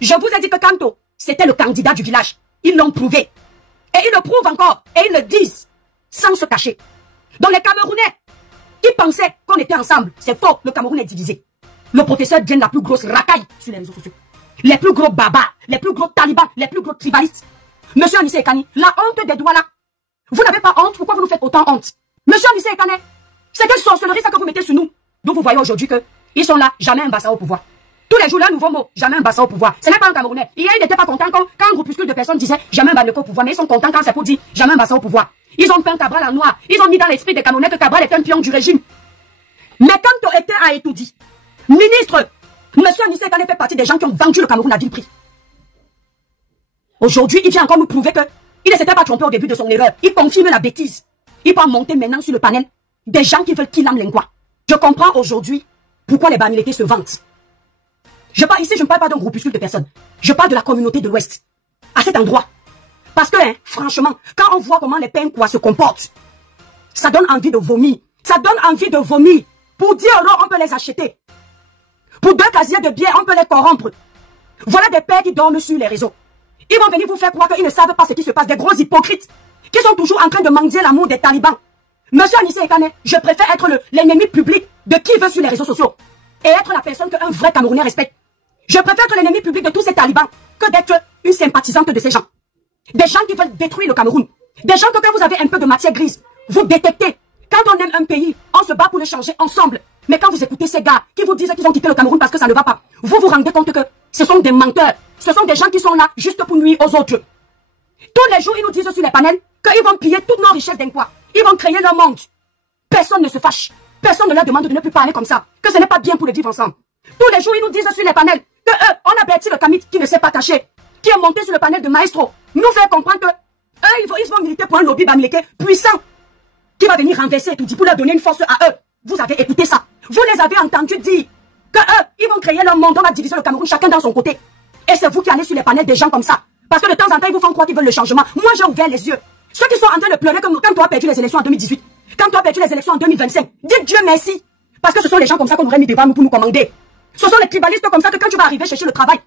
Je vous ai dit que Kanto, c'était le candidat du village. Ils l'ont prouvé. Et ils le prouvent encore. Et ils le disent. Sans se cacher. Donc les Camerounais qui pensaient qu'on était ensemble, c'est faux. Le Cameroun est divisé. Le professeur devient la plus grosse racaille sur les réseaux sociaux. Les plus gros babas, les plus gros talibans, les plus gros tribalistes. Monsieur Anissé Ekane, la honte des doigts là. Vous n'avez pas honte, pourquoi vous nous faites autant honte? Monsieur Anissé Ekane, c'est quelle sorcellerie ça que vous mettez sur nous? Donc vous voyez aujourd'hui que ils sont là, jamais un Bassa au pouvoir. Tous les jours, là, nouveau mot, jamais un Bassa au pouvoir. Ce n'est pas un Camerounais. Hier, ils n'étaient pas contents quand un groupuscule de personnes disait jamais un Baneko au pouvoir, mais ils sont contents quand c'est pour dire jamais un Bassa au pouvoir. Ils ont peint Cabral en noir. Ils ont mis dans l'esprit des Camerounais que Cabral est un pion du régime. Mais quand on était à Etoudi, ministre, monsieur Anissé Ekane fait partie des gens qui ont vendu le Cameroun à vil prix. Aujourd'hui, il vient encore nous prouver que il ne s'était pas trompé au début de son erreur. Il confirme la bêtise. Il peut monter maintenant sur le panel des gens qui veulent qu'il ame l'engua. Je comprends aujourd'hui pourquoi les Bamileke se vantent. Ici, je ne parle pas d'un groupuscule de personnes. Je parle de la communauté de l'Ouest. À cet endroit. Parce que, franchement, quand on voit comment les Penkwa se comportent, ça donne envie de vomir. Ça donne envie de vomir. Pour 10 €, on peut les acheter. Pour 2 casiers de bière, on peut les corrompre. Voilà des pères qui dorment sur les réseaux. Ils vont venir vous faire croire qu'ils ne savent pas ce qui se passe. Des gros hypocrites qui sont toujours en train de mendier l'amour des talibans. Monsieur Anissé Ekane, je préfère être l'ennemi public de qui veut sur les réseaux sociaux et être la personne qu'un vrai Camerounais respecte. Je préfère être l'ennemi public de tous ces talibans que d'être une sympathisante de ces gens. Des gens qui veulent détruire le Cameroun. Des gens que quand vous avez un peu de matière grise, vous détectez. Quand on aime un pays, on se bat pour le changer ensemble. Mais quand vous écoutez ces gars qui vous disent qu'ils ont quitté le Cameroun parce que ça ne va pas, vous vous rendez compte que ce sont des menteurs. Ce sont des gens qui sont là juste pour nuire aux autres. Tous les jours, ils nous disent sur les panels qu'ils vont piller toutes nos richesses d'un quoi. Ils vont créer leur monde. Personne ne se fâche. Personne ne leur demande de ne plus parler comme ça. Que ce n'est pas bien pour le vivre ensemble. Tous les jours, ils nous disent sur les panels que eux, on a bâti le Kamit qui ne s'est pas caché, qui est monté sur le panel de Maestro. Nous faire comprendre que eux, ils vont militer pour un lobby Bamileke puissant qui va venir renverser tout dit pour leur donner une force à eux. Vous avez écouté ça. Vous les avez entendus dire que eux, ils vont créer leur monde. On va diviser le Cameroun chacun dans son côté. Et c'est vous qui allez sur les panels des gens comme ça. Parce que de temps en temps, ils vous font croire qu'ils veulent le changement. Moi, j'ai ouvert les yeux. Ceux qui sont en train de pleurer comme quand tu as perdu les élections en 2018, quand tu as perdu les élections en 2025, dites Dieu merci. Parce que ce sont les gens comme ça qu'on aurait mis devant nous pour nous commander. Ce sont les tribalistes comme ça que quand tu vas arriver chercher le travail,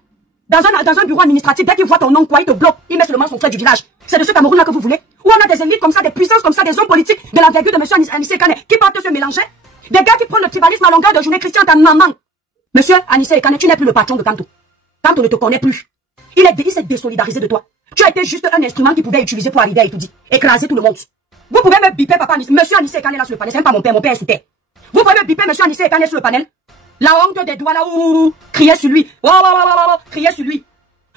dans un bureau administratif, dès qu'ils voient ton nom, quoi, ils te bloquent, ils mettent seulement son frère du village. C'est de ce Cameroun-là que vous voulez? Où on a des élites comme ça, des puissances comme ça, des hommes politiques de l'envergure de monsieur Anissé Ekane qui partent se mélanger. Des gars qui prennent le tribalisme à longueur de journée. Christian, ta maman. Monsieur Anissé Ekane, tu n'es plus le patron de Kanto. Kanto ne te connaît plus. Il s'est désolidarisé de toi. Tu as été juste un instrument qu'il pouvait utiliser pour arriver à Etoudi. Écraser tout le monde. Vous pouvez me biper papa Anissé. Monsieur Anissé Ekane là sur le panel. C'est même pas mon père est sous terre. Vous pouvez me biper monsieur Anissé Ekane sur le panel. La honte des doigts là, criez sur lui. Criez sur lui.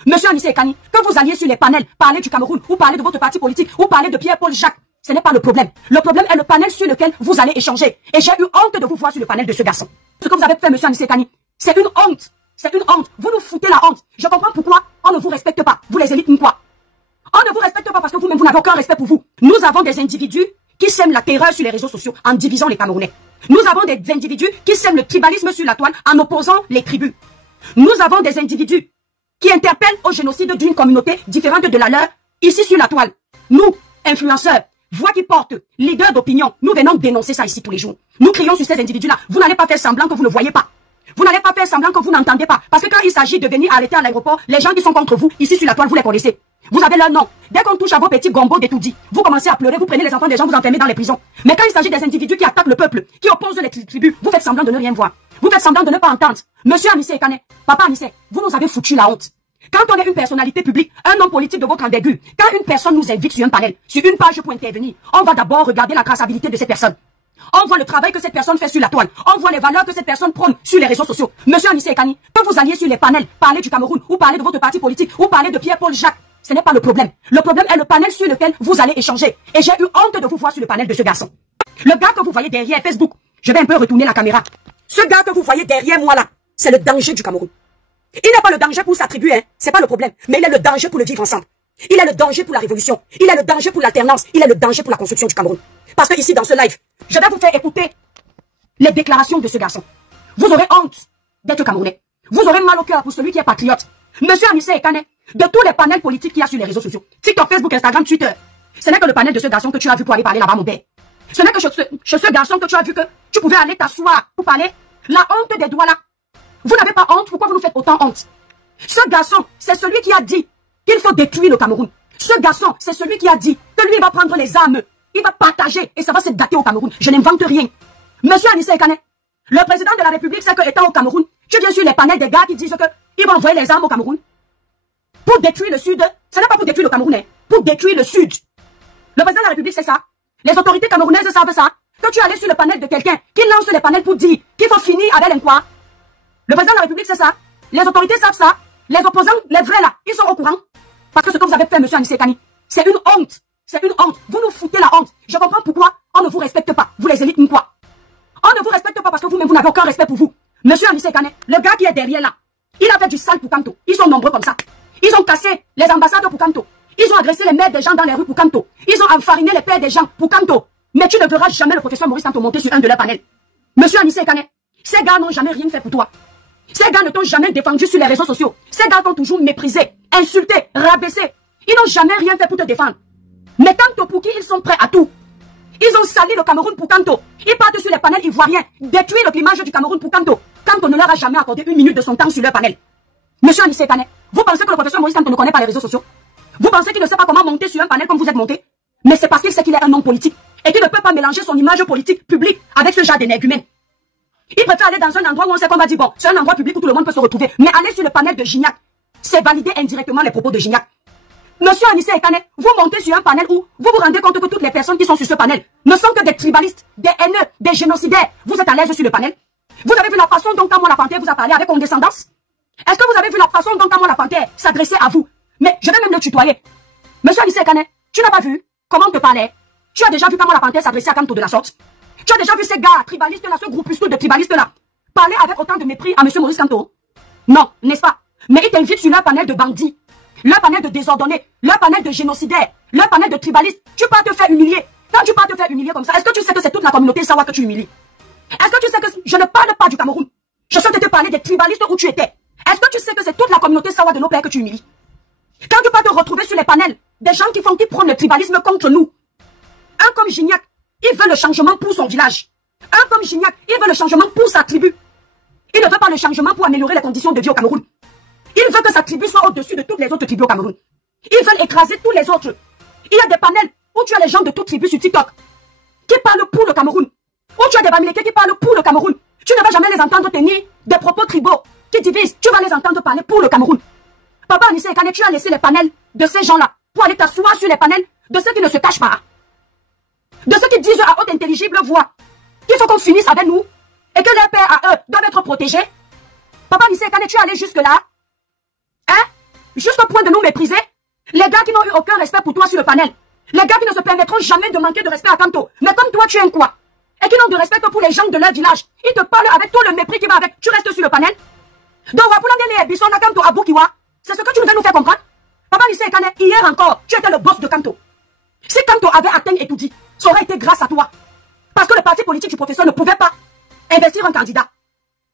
Monsieur Anissé Ekane, que vous alliez sur les panels, parler du Cameroun, ou parler de votre parti politique, ou parler de Pierre-Paul Jacques, ce n'est pas le problème. Le problème est le panel sur lequel vous allez échanger. Et j'ai eu honte de vous voir sur le panel de ce garçon. Ce que vous avez fait, monsieur Anissé Ekane, c'est une honte. C'est une honte. Vous nous foutez la honte. Je comprends pourquoi on ne vous respecte pas. Vous les élites ou quoi? On ne vous respecte pas parce que vous-même, vous n'avez aucun respect pour vous. Nous avons des individus qui sèment la terreur sur les réseaux sociaux en divisant les Camerounais. Nous avons des individus qui sèment le tribalisme sur la toile en opposant les tribus. Nous avons des individus qui interpellent au génocide d'une communauté différente de la leur, ici sur la toile. Nous, influenceurs, voix qui portent, leaders d'opinion, nous venons dénoncer ça ici tous les jours. Nous crions sur ces individus-là. Vous n'allez pas faire semblant que vous ne voyez pas. Vous n'allez pas faire semblant que vous n'entendez pas. Parce que quand il s'agit de venir arrêter à l'aéroport, les gens qui sont contre vous, ici sur la toile, vous les connaissez. Vous avez leur nom. Dès qu'on touche à vos petits gombos d'étoudis, vous commencez à pleurer, vous prenez les enfants des gens, vous enfermez dans les prisons. Mais quand il s'agit des individus qui attaquent le peuple, qui opposent les tribus, vous faites semblant de ne rien voir. Vous faites semblant de ne pas entendre. Monsieur Anissé Ekane, papa Anissé, vous nous avez foutu la honte. Quand on est une personnalité publique, un homme politique de votre envergure, quand une personne nous invite sur un panel, sur une page pour intervenir, on va d'abord regarder la traçabilité de cette personne. On voit le travail que cette personne fait sur la toile. On voit les valeurs que cette personne prône sur les réseaux sociaux. Monsieur Anissé Ekane, quand vous alliez sur les panels, parler du Cameroun, ou parler de votre parti politique, ou parler de Pierre-Paul Jacques, ce n'est pas le problème. Le problème est le panel sur lequel vous allez échanger. Et j'ai eu honte de vous voir sur le panel de ce garçon. Le gars que vous voyez derrière Facebook, je vais un peu retourner la caméra. Ce gars que vous voyez derrière moi là, c'est le danger du Cameroun. Il n'est pas le danger pour sa tribu, hein. C'est pas le problème. Mais il est le danger pour le vivre ensemble. Il est le danger pour la révolution. Il est le danger pour l'alternance. Il est le danger pour la construction du Cameroun. Parce que ici, dans ce live, je vais vous faire écouter les déclarations de ce garçon. Vous aurez honte d'être Camerounais. Vous aurez mal au cœur pour celui qui est patriote. Monsieur Anissé Ekane, de tous les panels politiques qu'il y a sur les réseaux sociaux, TikTok, Facebook, Instagram, Twitter, ce n'est que le panel de ce garçon que tu as vu pour aller parler là-bas, mon père. Ce n'est que chez ce garçon que tu as vu que tu pouvais aller t'asseoir pour parler. La honte des doigts là. Vous n'avez pas honte, pourquoi vous nous faites autant honte? Ce garçon, c'est celui qui a dit qu'il faut détruire le Cameroun. Ce garçon, c'est celui qui a dit que lui, il va prendre les armes, il va partager et ça va se gâter au Cameroun. Je n'invente rien. Monsieur Anissé Ekane, le président de la République sait qu'étant au Cameroun, tu viens sur les panels des gars qui disent qu'ils vont envoyer les armes au Cameroun pour détruire le Sud. Ce n'est pas pour détruire le Cameroun, pour détruire le Sud. Le président de la République sait ça. Les autorités camerounaises savent ça. Quand tu es allé sur le panel de quelqu'un qui lance les panels pour dire qu'il faut finir avec l'enquoi. Le président de la République sait ça. Les autorités savent ça. Les opposants, les vrais là, ils sont au courant. Parce que ce que vous avez fait, monsieur Anissé Ekane, c'est une honte. C'est une honte. Vous nous foutez la honte. Je comprends pourquoi on ne vous respecte pas. Vous les élites ou quoi? On ne vous respecte pas parce que vous-même, vous n'avez aucun respect pour vous. Monsieur Anissé Ekane, le gars qui est derrière là, il a fait du sale pour Kanto. Ils sont nombreux comme ça. Ils ont cassé les ambassades pour Kanto. Ils ont agressé les mères des gens dans les rues pour Kanto. Ils ont enfariné les pères des gens pour Kanto. Mais tu ne verras jamais le professeur Maurice Kanto monter sur un de leurs panels. Monsieur Anissé Ekane, ces gars n'ont jamais rien fait pour toi. Ces gars ne t'ont jamais défendu sur les réseaux sociaux. Ces gars t'ont toujours méprisé, insulté, rabaissé. Ils n'ont jamais rien fait pour te défendre. Mais Kanto, pour qui ils sont prêts à tout? Ils ont sali le Cameroun pour Kanto. Ils partent sur les panels ivoiriens, détruire l'image du Cameroun pour Kanto. Kanto ne leur a jamais accordé une minute de son temps sur leur panel. Monsieur Anissé Ekane, vous pensez que le professeur Maurice Kanto ne connaît pas les réseaux sociaux? Vous pensez qu'il ne sait pas comment monter sur un panel comme vous êtes monté? Mais c'est parce qu'il sait qu'il est un homme politique et qu'il ne peut pas mélanger son image politique publique avec ce genre d'énergumène. Il préfère aller dans un endroit où on sait qu'on va dire bon, c'est un endroit public où tout le monde peut se retrouver. Mais aller sur le panel de Gignac, c'est valider indirectement les propos de Gignac. Monsieur Anissé Ekane, vous montez sur un panel où vous vous rendez compte que toutes les personnes qui sont sur ce panel ne sont que des tribalistes, des haineux, des génocidaires. Vous êtes à l'aise sur le panel? Vous avez vu la façon dont Kamon la Panthère vous a parlé avec condescendance? Est-ce que vous avez vu la façon dont Kamon la Panthère s'adressait à vous? Mais je vais même le tutoyer. Monsieur Anissé Ekane, tu n'as pas vu comment on te parlait? Tu as déjà vu Kamon la Panthère s'adresser à Kanto de la sorte? Tu as déjà vu ces gars tribalistes là, ce groupuscule de tribalistes là, parler avec autant de mépris à monsieur Maurice Kanto? Non, n'est-ce pas? Mais ils t'invitent sur leur panel de bandits, leur panel de désordonnés, leur panel de génocidaires, leur panel de tribalistes. Tu pars te faire humilier. Quand tu pars te faire humilier comme ça, est-ce que tu sais que c'est toute la communauté Sawa que tu humilies? Est-ce que tu sais que je ne parle pas du Cameroun? Je suis en train de te parler des tribalistes où tu étais. Est-ce que tu sais que c'est toute la communauté Sawa de nos pères que tu humilies? Quand tu pars te retrouver sur les panels, des gens qui prônent le tribalisme contre nous. Un comme Gignac, il veut le changement pour son village. Un comme Gignac, il veut le changement pour sa tribu. Il ne veut pas le changement pour améliorer les conditions de vie au Cameroun. Il veut que sa tribu soit au-dessus de toutes les autres tribus au Cameroun. Ils veulent écraser tous les autres. Il y a des panels où tu as les gens de toutes tribus sur TikTok qui parlent pour le Cameroun. Où tu as des Bamileke qui parlent pour le Cameroun. Tu ne vas jamais les entendre tenir des propos tribaux qui divisent. Tu vas les entendre parler pour le Cameroun. Papa Anissé Ekane, tu as laissé les panels de ces gens-là pour aller t'asseoir sur les panels de ceux qui ne se cachent pas. De ceux qui disent à haute intelligible voix qu'il faut qu'on finisse avec nous et que leurs pères à eux doivent être protégés. Papa Anissé Ekane, tu es allé jusque-là? Hein? Jusqu'au point de nous mépriser? Les gars qui n'ont eu aucun respect pour toi sur le panel. Les gars qui ne se permettront jamais de manquer de respect à Kanto. Mais comme toi, tu es un quoi? Et qui n'ont de respect que pour les gens de leur village. Ils te parlent avec tout le mépris qui va avec. Tu restes sur le panel? Donc, c'est ce que tu veux nous faire comprendre? Papa Anissé Ekane, hier encore, tu étais le boss de Kanto. Si Kanto avait atteint et tout dit, ça aurait été grâce à toi. Parce que le parti politique du professeur ne pouvait pas investir un candidat.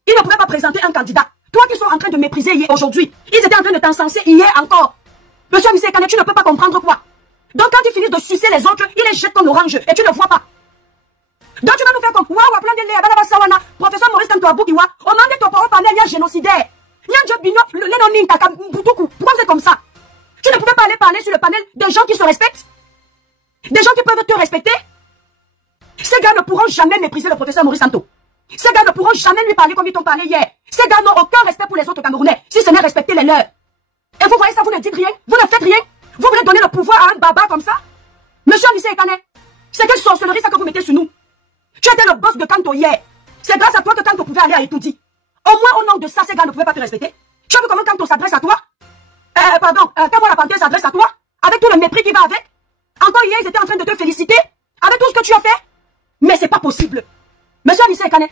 Il ne pouvait pas présenter un candidat. Toi qui sont en train de mépriser hier aujourd'hui, ils étaient en train de t'encenser hier encore. Monsieur Anissé Ekane, tu ne peux pas comprendre quoi? Donc quand ils finissent de sucer les autres, ils les jettent comme l'orange et tu ne vois pas. Donc tu vas nous faire comme waouh, plan de lait, professeur Maurice Kanto Aboukiwa, au moment de ton parole panel, il y a génocidaire. Pourquoi c'est comme ça? Tu ne pouvais pas aller parler sur le panel des gens qui se respectent? Des gens qui peuvent te respecter? Ces gars ne pourront jamais mépriser le professeur Maurice Kanto. Ces gars ne pourront jamais lui parler comme ils t'ont parlé hier. Ces gars n'ont aucun respect pour les autres Camerounais, si ce n'est respecter les leurs. Et vous voyez ça, vous ne dites rien, vous ne faites rien. Vous voulez donner le pouvoir à un baba comme ça? Monsieur Anissé Ekane, c'est quelle sorcellerie ça que vous mettez sur nous? Tu étais le boss de Kanto hier. C'est grâce à toi que Kanto pouvait aller à Etoudi. Au moins au nom de ça, ces gars ne pouvaient pas te respecter. Tu as vu comment Kanto s'adresse à toi? Comment la Panthère s'adresse à toi? Avec tout le mépris qui va avec? Encore hier, ils étaient en train de te féliciter avec tout ce que tu as fait. Mais c'est pas possible. Monsieur Anissé Ekane,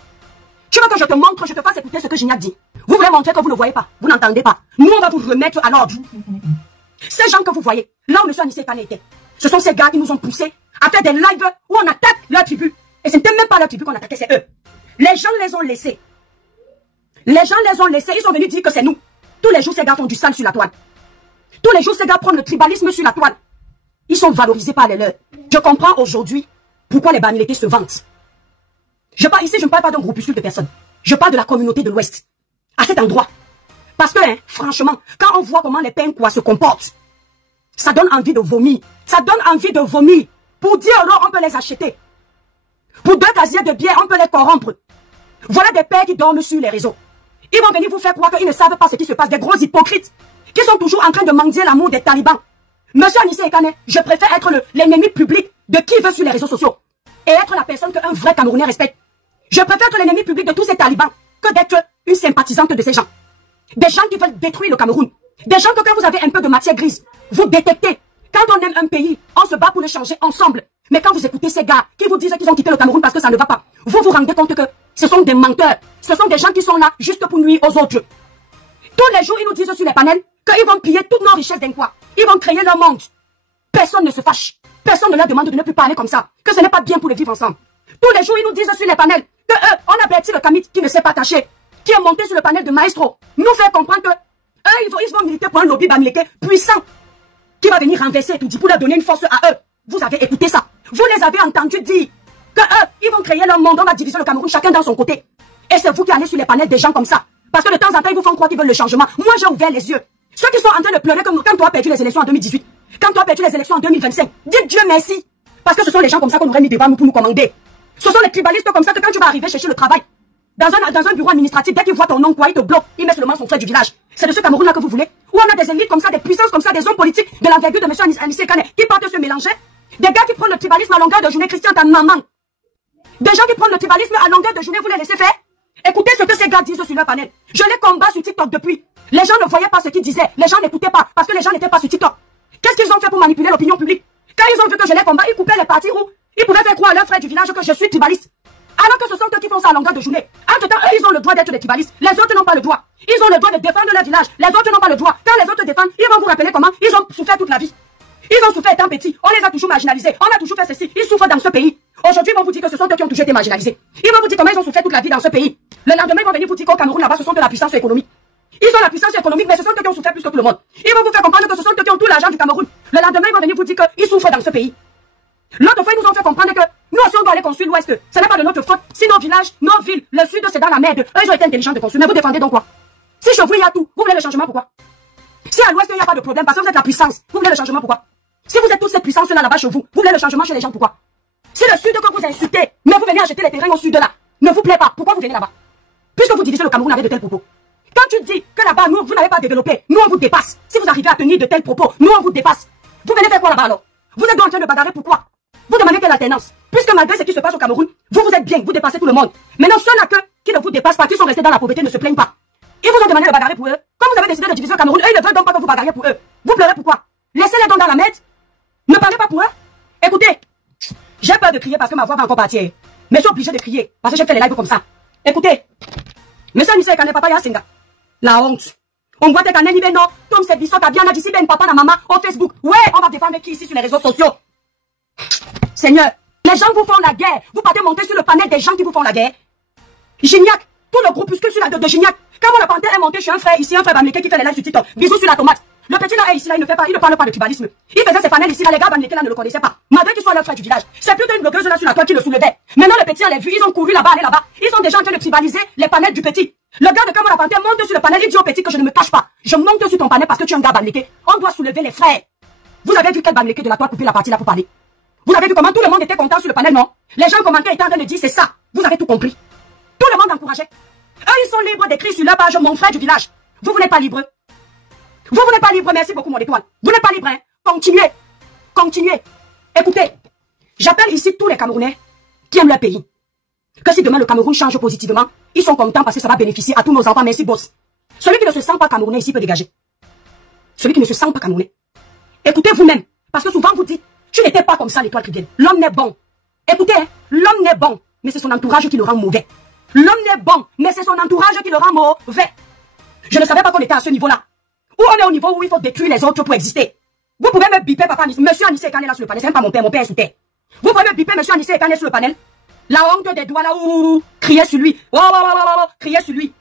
tu veux que je te montre, je te fasse écouter ce que Gignac dit. Vous voulez montrer que vous ne voyez pas, vous n'entendez pas. Nous, on va vous remettre à l'ordre. Ces gens que vous voyez, là où Monsieur Anissé Ekane était, ce sont ces gars qui nous ont poussés à faire des lives où on attaque leur tribu. Et ce n'était même pas leur tribu qu'on attaquait, c'est eux. Les gens les ont laissés. Les gens les ont laissés, ils sont venus dire que c'est nous. Tous les jours, ces gars font du sale sur la toile. Tous les jours, ces gars prennent le tribalisme sur la toile. Ils sont valorisés par les leurs. Je comprends aujourd'hui pourquoi les Bamileke se vantent. Ici, je ne parle pas d'un groupuscule de personnes. Je parle de la communauté de l'Ouest. À cet endroit, Parce que, hein, franchement, quand on voit comment les Penkois se comportent, ça donne envie de vomir. Ça donne envie de vomir. Pour 10 €, on peut les acheter. Pour 2 casiers de bière, on peut les corrompre. Voilà des pères qui dorment sur les réseaux. Ils vont venir vous faire croire qu'ils ne savent pas ce qui se passe. Des gros hypocrites qui sont toujours en train de mendier l'amour des talibans. Monsieur Anissé Ekane, je préfère être l'ennemi public de qui veut sur les réseaux sociaux et être la personne qu'un vrai Camerounais respecte. Je préfère être l'ennemi public de tous ces talibans que d'être une sympathisante de ces gens. Des gens qui veulent détruire le Cameroun. Des gens que quand vous avez un peu de matière grise, vous détectez. Quand on aime un pays, on se bat pour le changer ensemble. Mais quand vous écoutez ces gars qui vous disent qu'ils ont quitté le Cameroun parce que ça ne va pas, vous vous rendez compte que ce sont des menteurs. Ce sont des gens qui sont là juste pour nuire aux autres. Tous les jours, ils nous disent sur les panels qu'ils vont piller toutes nos richesses d'un quoi. Ils vont créer leur monde. Personne ne se fâche. Personne ne leur demande de ne plus parler comme ça. Que ce n'est pas bien pour le vivre ensemble. Tous les jours, ils nous disent sur les panels que eux, on a Bertie le Kamit qui ne s'est pas caché, qui est monté sur le panel de Maestro. Nous faire comprendre que eux, ils vont militer pour un lobby bamileke puissant qui va venir renverser tout dit pour leur donner une force à eux. Vous avez écouté ça. Vous les avez entendus dire que eux, ils vont créer leur monde, on va diviser le Cameroun chacun dans son côté. Et c'est vous qui allez sur les panels des gens comme ça. Parce que de temps en temps, ils vous font croire qu'ils veulent le changement. Moi, j'ai ouvert les yeux. Ceux qui sont en train de pleurer comme quand tu as perdu les élections en 2018, quand tu as perdu les élections en 2025, dites Dieu merci. Parce que ce sont les gens comme ça qu'on aurait mis devant nous pour nous commander. Ce sont les tribalistes comme ça que quand tu vas arriver chercher le travail, dans un bureau administratif, dès qu'ils voient ton nom, quoi, ils te bloquent, ils mettent seulement son frère du village. C'est de ce Cameroun-là que vous voulez? Où on a des élites comme ça, des puissances comme ça, des hommes politiques de l'envergure de M. Anissé Ekane qui partent se mélanger. Des gars qui prennent le tribalisme à longueur de journée, Christian, ta maman. Des gens qui prennent le tribalisme à longueur de journée, vous les laissez faire? Écoutez ce que ces gars disent sur leur panel. Je les combats sur TikTok depuis. Les gens ne voyaient pas ce qu'ils disaient. Les gens n'écoutaient pas parce que les gens n'étaient pas sur TikTok. Qu'est-ce qu'ils ont fait pour manipuler l'opinion publique? Quand ils ont vu que je les combats, ils coupaient les parties où ils pouvaient faire croire à leur frère du village que je suis tribaliste. Alors que ce sont eux qui font ça à longueur de journée. Entre-temps, eux, ils ont le droit d'être des tribalistes. Les autres n'ont pas le droit. Ils ont le droit de défendre leur village. Les autres n'ont pas le droit. Quand les autres défendent, ils vont vous rappeler comment ils ont souffert toute la vie. Ils ont souffert étant petits. On les a toujours marginalisés. On a toujours fait ceci. Ils souffrent dans ce pays. Aujourd'hui, ils vont vous dire que ce sont eux qui ont toujours été marginalisés. Ils vont vous dire comment ils ont souffert toute la vie dans ce pays. Le lendemain, ils vont venir vous dire qu'au Cameroun, là-bas, ce sont de la puissance économique. Ils ont la puissance économique, mais ce sont eux qui ont souffert plus que tout le monde. Ils vont vous faire comprendre que ce sont eux qui ont tout l'argent du Cameroun. Le lendemain, ils vont venir vous dire qu'ils souffrent dans ce pays. L'autre fois, ils nous ont fait comprendre que nous aussi, on doit aller construire l'Ouest. Ce n'est pas de notre faute. Si nos villages, nos villes, le Sud, c'est dans la merde. Eux, ils ont été intelligents de construire. Mais vous défendez donc quoi? Si chez vous, il y a tout, vous voulez le changement, pourquoi? Si à l'Ouest, il n'y a pas de problème, parce que vous êtes la puissance, vous voulez le changement, pourquoi? Si vous êtes toute cette puissance-là là-bas chez vous, vous voulez le changement chez les gens, pourquoi? Si le Sud que vous insultez, mais vous venez acheter les terrains au Sud là, ne vous plaît pas, pourquoi vous venez là-bas? Puisque vous divisez le Cameroun avec de tels propos. Quand tu dis que là-bas, nous, vous n'avez pas développé, nous, on vous dépasse. Si vous arrivez à tenir de tels propos, nous, on vous dépasse. Vous venez faire quoi là-bas alors? Vous êtes donc en train de bagarrer, pourquoi? Vous demandez quelle alternance? Puisque malgré ce qui se passe au Cameroun, vous êtes bien, vous dépassez tout le monde. Maintenant, ceux-là qui ne vous dépassent pas, qui sont restés dans la pauvreté, ne se plaignent pas. Ils vous ont demandé de bagarrer pour eux. Comme vous avez décidé de diviser le Cameroun, eux, ils ne veulent donc pas que vous bagarriez pour eux. Vous pleurez pourquoi? Laissez-les donc dans la merde. Ne parlez pas pour eux. Écoutez, j'ai peur de crier parce que ma voix va encore partir. Mais je suis obligé de crier parce que j'ai fait les lives comme ça. Écoutez, Monsieur Anissé Ekane, papa Yasinga. La honte. On voit tes canets, ni ben non, Tom c'est bissot, t'as bien là d'ici, ben papa, la maman, au Facebook. Ouais, on va défendre qui ici sur les réseaux sociaux? Seigneur, les gens vous font la guerre. Vous partez monter sur le panel des gens qui vous font la guerre. Gignac, tout le groupuscule sur la de Gignac. Quand mon panthère est monté chez un frère ici, un frère bamileke qui fait les lives sur TikTok. Bisous sur la tomate. Le petit là est ici, là, il ne parle pas de tribalisme. Il faisait ses panels ici, là, les gars bamileke là ne le connaissaient pas. Malgré qu'ils soient leur frère du village. C'est plutôt une blogueuse là sur la toile qui le soulevait. Maintenant le petit, elle a vu, ils ont couru là-bas, allé là-bas. Ils sont déjà en train de tribaliser les panels du petit. Le gars de Kamala Panthère monte sur le panel, il dit au petit que je ne me cache pas. Je monte sur ton panel parce que tu es un gars bamileke. On doit soulever les frères. Vous avez vu quel bamileke de la toile couper la partie là pour parler? Vous avez vu comment tout le monde était content sur le panel, non? Les gens commentaient étaient en train de dire c'est ça. Vous avez tout compris. Tout le monde encourageait. Eux, ils sont libres d'écrire sur leur page mon frère du village. Vous n'êtes pas libre. Vous n'êtes pas libre, merci beaucoup mon étoile. Vous n'êtes pas libre, hein? Continuez. Continuez. Écoutez, j'appelle ici tous les Camerounais qui aiment leur pays. Que si demain le Cameroun change positivement, ils sont contents parce que ça va bénéficier à tous nos enfants. Merci boss. Celui qui ne se sent pas Camerounais ici peut dégager. Celui qui ne se sent pas Camerounais. Écoutez vous-même, parce que souvent vous dites, tu n'étais pas comme ça l'étoile chrétienne. L'homme n'est bon. Écoutez, hein, l'homme n'est bon, mais c'est son entourage qui le rend mauvais. L'homme n'est bon, mais c'est son entourage qui le rend mauvais. Je ne savais pas qu'on était à ce niveau-là. Où on est au niveau où il faut détruire les autres pour exister. Vous pouvez me biper papa, Monsieur Anissé Ekane là sur le panel, c'est même pas mon père est sous terre. Vous pouvez me biper Monsieur Anissé Ekane sur le panel. La honte des doigts là où crier sur lui. Crier sur lui.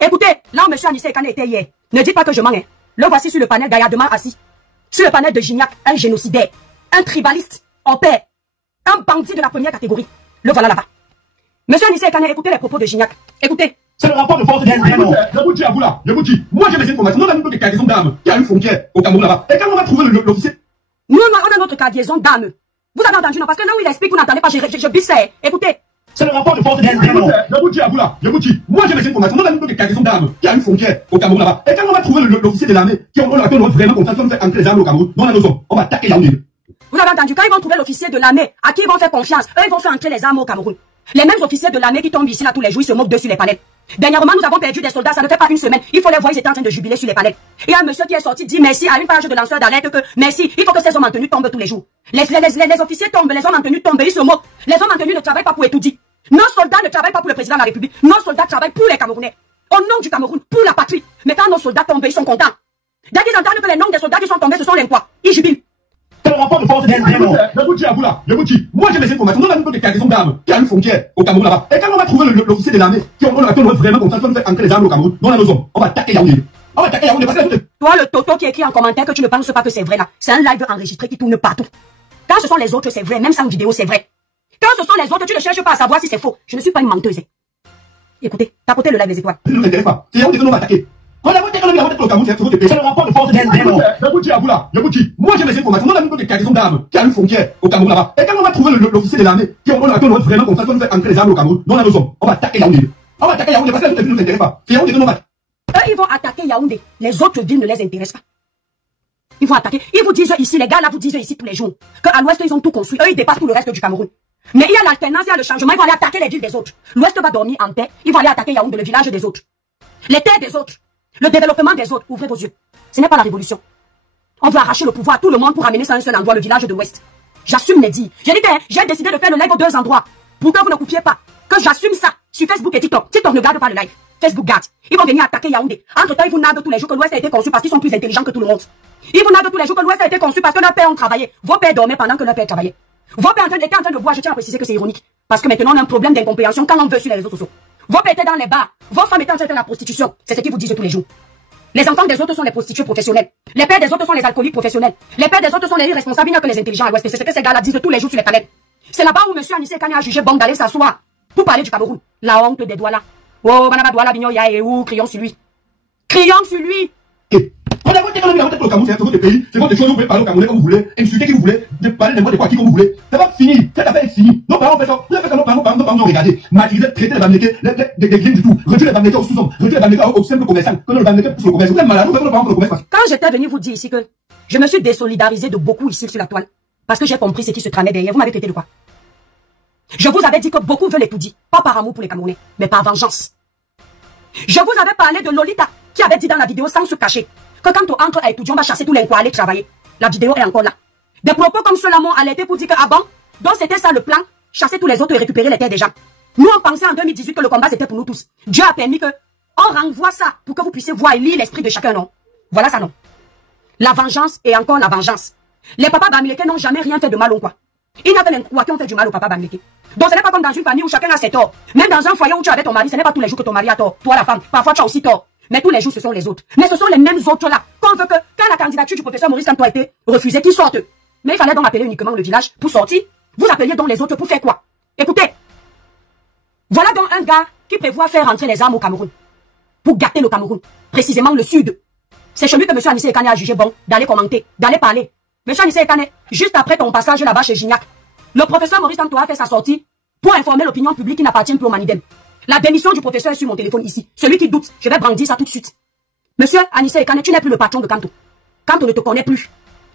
Écoutez, là où Monsieur Anissé Ekane était hier. Ne dites pas que je mens. Hein. Le voici sur le panel gaillardement assis. Sur le panel de Gignac, un génocidaire, un tribaliste, en paix, un bandit de la première catégorie. Le voilà là-bas. Monsieur Anissé Ekane, écoutez les propos de Gignac. Écoutez. C'est le rapport de force bien non. Je vous dis à vous là, je vous dis, moi j'ai mes informations, nous avons une cargaison d'armes qui a une frontière au Cameroun là-bas. Et quand on va trouver l'officier... Nous, on a notre cargaison d'armes. Vous avez entendu, non? Parce que là où il explique, vous n'entendez pas, je bissais. Écoutez. C'est le rapport de force bien non. Je vous dis à vous là, je vous dis, moi j'ai mes informations, nous avons une cargaison d'armes qui a une frontière au Cameroun là-bas. Et quand on va trouver l'officier de l'armée qui on a vraiment confiance, on fait entrer les armes au Cameroun, nous on a nos hommes, on va attaquer Yaoundé. Vous avez entendu, quand ils vont trouver l'officier de l'armée, à qui ils vont faire confiance, eux ils vont faire entrer les armes au Cameroun. Les mêmes officiers de l'armée qui tombent ici là tous les jours, ils se moquent d'eux sur les palais. Dernièrement, nous avons perdu des soldats, ça ne fait pas une semaine. Il faut les voir, ils étaient en train de jubiler sur les palais. Il y a un monsieur qui est sorti, dit merci à une page de lanceurs d'alerte que merci, il faut que ces hommes en tenue tombent tous les jours. Les officiers tombent, les hommes en tenue tombent, ils se moquent. Les hommes en tenue ne travaillent pas pour étudier. Nos soldats ne travaillent pas pour le président de la République. Nos soldats travaillent pour les Camerounais. Au nom du Cameroun, pour la patrie. Mais quand nos soldats tombent, ils sont contents. Dès qu'ils entendent que les noms des soldats qui sont tombés, ce sont les quoi, ils jubilent. C'est le rapport de force bien non. Je vous dis à vous là, je vous dis, moi j'ai mes informations, nous avons une cargaison d'armes qui a une frontière au Cameroun là-bas. Et quand on va trouver l'officier de l'armée qui on a vraiment confiance, on fait entrer les armes au Cameroun, nous on a nos hommes, on va attaquer Yaoundé. On va attaquer Yaoundé parce que... Toi, le Toto qui écrit en commentaire que tu ne penses pas que c'est vrai là, c'est un live enregistré qui tourne partout. Quand ce sont les autres, c'est vrai, même sans vidéo, c'est vrai. Quand ce sont les autres, tu ne cherches pas à savoir si c'est faux. Je ne suis pas une menteuse. Écoutez, tapotez le live des étoiles. Ça ne nous intéresse pas. C'est Yaoundé que nous va attaquer. C'est le rapport de force bien non. Je vous dis à vous là, je vous dis, moi j'ai mes informations, nous avons une cargaison d'armes qui a une frontière au Cameroun là-bas. Et quand on va trouver l'officier de l'armée qui on a vraiment confiance, on fait entrer les armes au Cameroun, nous on a nos hommes, on va attaquer Yaoundé. On va attaquer Yaoundé parce que les autres villes ne nous intéressent pas. C'est Yaoundé que nous va. Eux, ils vont attaquer Yaoundé. Les autres villes ne les intéressent pas. Ils vont attaquer. Ils vous disent ici, les gars là vous disent ici tous les jours, qu'à l'ouest ils ont tout construit. Eux, ils dépassent tout le reste du Cameroun. Mais il y a l'alternance, il y a le changement, ils vont aller attaquer les villes des autres. L'ouest va dormir en paix, ils vont aller attaquer Yaoundé, le village des autres. Les terres des autres. Le développement des autres, ouvrez vos yeux. Ce n'est pas la révolution. On veut arracher le pouvoir à tout le monde pour amener ça à un seul endroit, le village de l'Ouest. J'assume les dires. J'ai dit que j'ai décidé de faire le live aux deux endroits. Pour que vous ne coupiez pas. Que j'assume ça sur Facebook et TikTok. TikTok ne garde pas le live. Facebook garde. Ils vont venir attaquer Yaoundé. Entre temps, ils vous narguent tous les jours que l'Ouest a été conçu parce qu'ils sont plus intelligents que tout le monde. Ils vous narguent tous les jours que l'Ouest a été conçu parce que leurs pères ont travaillé. Vos pères dormaient pendant que leurs pères travaillaient. Vos pères étaient en train de boire. Je tiens à préciser que c'est ironique. Parce que maintenant on a un problème d'incompréhension quand on veut sur les réseaux sociaux. Vos pères étaient dans les bars. Vos femmes étaient en train de faire la prostitution. C'est ce qu'ils vous disent tous les jours. Les enfants des autres sont les prostituées professionnelles. Les pères des autres sont les alcooliques professionnels. Les pères des autres sont les irresponsables, il n'y a que les intelligents à l'Ouest. C'est ce que ces gars-là disent tous les jours sur les panels. C'est là-bas où M. Anissé Kane a jugé bon d'aller s'asseoir pour parler du Cameroun. La honte des doigts là. Oh, Banaba Douala Bignon Yae ou crions sur lui. Crions sur lui. On a voté quand même le Cameroun, c'est votre pays, c'est votre chose, vous pouvez parler au Camerounais comme vous voulez, insulter qui vous voulez, parler n'importe quoi qui comme vous voulez. Ça va finir, cette affaire est finie. Nos parents ont fait ça, vous avez fait ça, nos parents ont regardé, maîtriser, traiter les Bamileke, des crimes du tout, réduire les Bamileke aux sous-hommes, réduire les Bamileke aux simples commerçants, que le Bamileke pousse le commerce. Vous êtes malade, vous faites nos parents pour le commerce. Quand j'étais venu vous dire ici que je me suis désolidarisé de beaucoup ici sur la toile, parce que j'ai compris ce qui se tramait derrière, vous m'avez traité de quoi? Je vous avais dit que beaucoup veulent étudier, pas par amour pour les Camerounais, mais par vengeance. Je vous avais parlé de Lolita, qui avait dit dans la vidéo sans se cacher, que quand on entre à étudier, on va chasser tous les quoi aller travailler. La vidéo est encore là. Des propos comme ceux-là m'ont alerté pour dire que, ah bon, donc c'était ça le plan, chasser tous les autres et récupérer les terres des gens. Nous, on pensait en 2018 que le combat c'était pour nous tous. Dieu a permis que on renvoie ça pour que vous puissiez voir et lire l'esprit de chacun, non? Voilà ça, non? La vengeance et encore la vengeance. Les papas Bamileke n'ont jamais rien fait de mal ou quoi. Il n'y a que les quoi qui ont fait du mal aux papas Bamileke. Donc ce n'est pas comme dans une famille où chacun a ses torts. Même dans un foyer où tu avais ton mari, ce n'est pas tous les jours que ton mari a tort. Toi la femme, parfois tu as aussi tort. Mais tous les jours, ce sont les autres. Mais ce sont les mêmes autres-là qu'on veut que, quand la candidature du professeur Maurice Kamto a été refusée, qu'ils sortent. Mais il fallait donc appeler uniquement le village pour sortir. Vous appeliez donc les autres pour faire quoi? Écoutez. Voilà donc un gars qui prévoit faire rentrer les armes au Cameroun. Pour gâter le Cameroun. Précisément le sud. C'est chez lui que M. Anissé Kane a jugé bon d'aller commenter, d'aller parler. M. Anissé Kane, juste après ton passage là-bas chez Gignac, le professeur Maurice Kamto a fait sa sortie pour informer l'opinion publique qui n'appartient plus au Manidem. La démission du professeur est sur mon téléphone ici. Celui qui doute, je vais brandir ça tout de suite. Monsieur Anissé Kane, tu n'es plus le patron de Kamto. Kamto ne te connaît plus.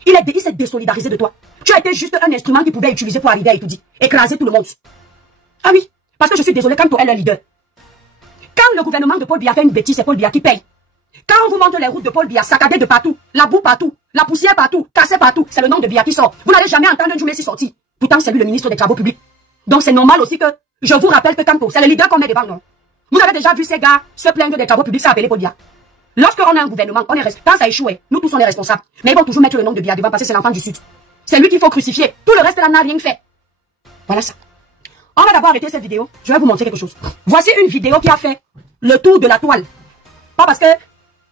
Il s'est désolidarisé de toi. Tu as été juste un instrument qu'il pouvait utiliser pour arriver à étudier. Écraser tout le monde. Ah oui, parce que je suis désolé, Kamto est le leader. Quand le gouvernement de Paul Biya fait une bêtise, c'est Paul Biya qui paye. Quand on vous montre les routes de Paul Biya, saccadées de partout, la boue partout, la poussière partout, cassée partout, c'est le nom de Biya qui sort. Vous n'allez jamais entendre un Djoumessi sortir. Pourtant, c'est lui le ministre des Travaux publics. Donc c'est normal aussi que je vous rappelle que Kamto, c'est le leader qu'on met devant, non? Vous avez déjà vu ces gars se plaindre des travaux publics, c'est appelé Paul Biya. Lorsqu'on a un gouvernement, on est quand ça échoue, nous tous on est responsables. Mais ils vont toujours mettre le nom de Biya devant parce que c'est l'enfant du Sud. C'est lui qu'il faut crucifier. Tout le reste là n'a rien fait. Voilà ça. On va d'abord arrêter cette vidéo. Je vais vous montrer quelque chose. Voici une vidéo qui a fait le tour de la toile. Pas parce que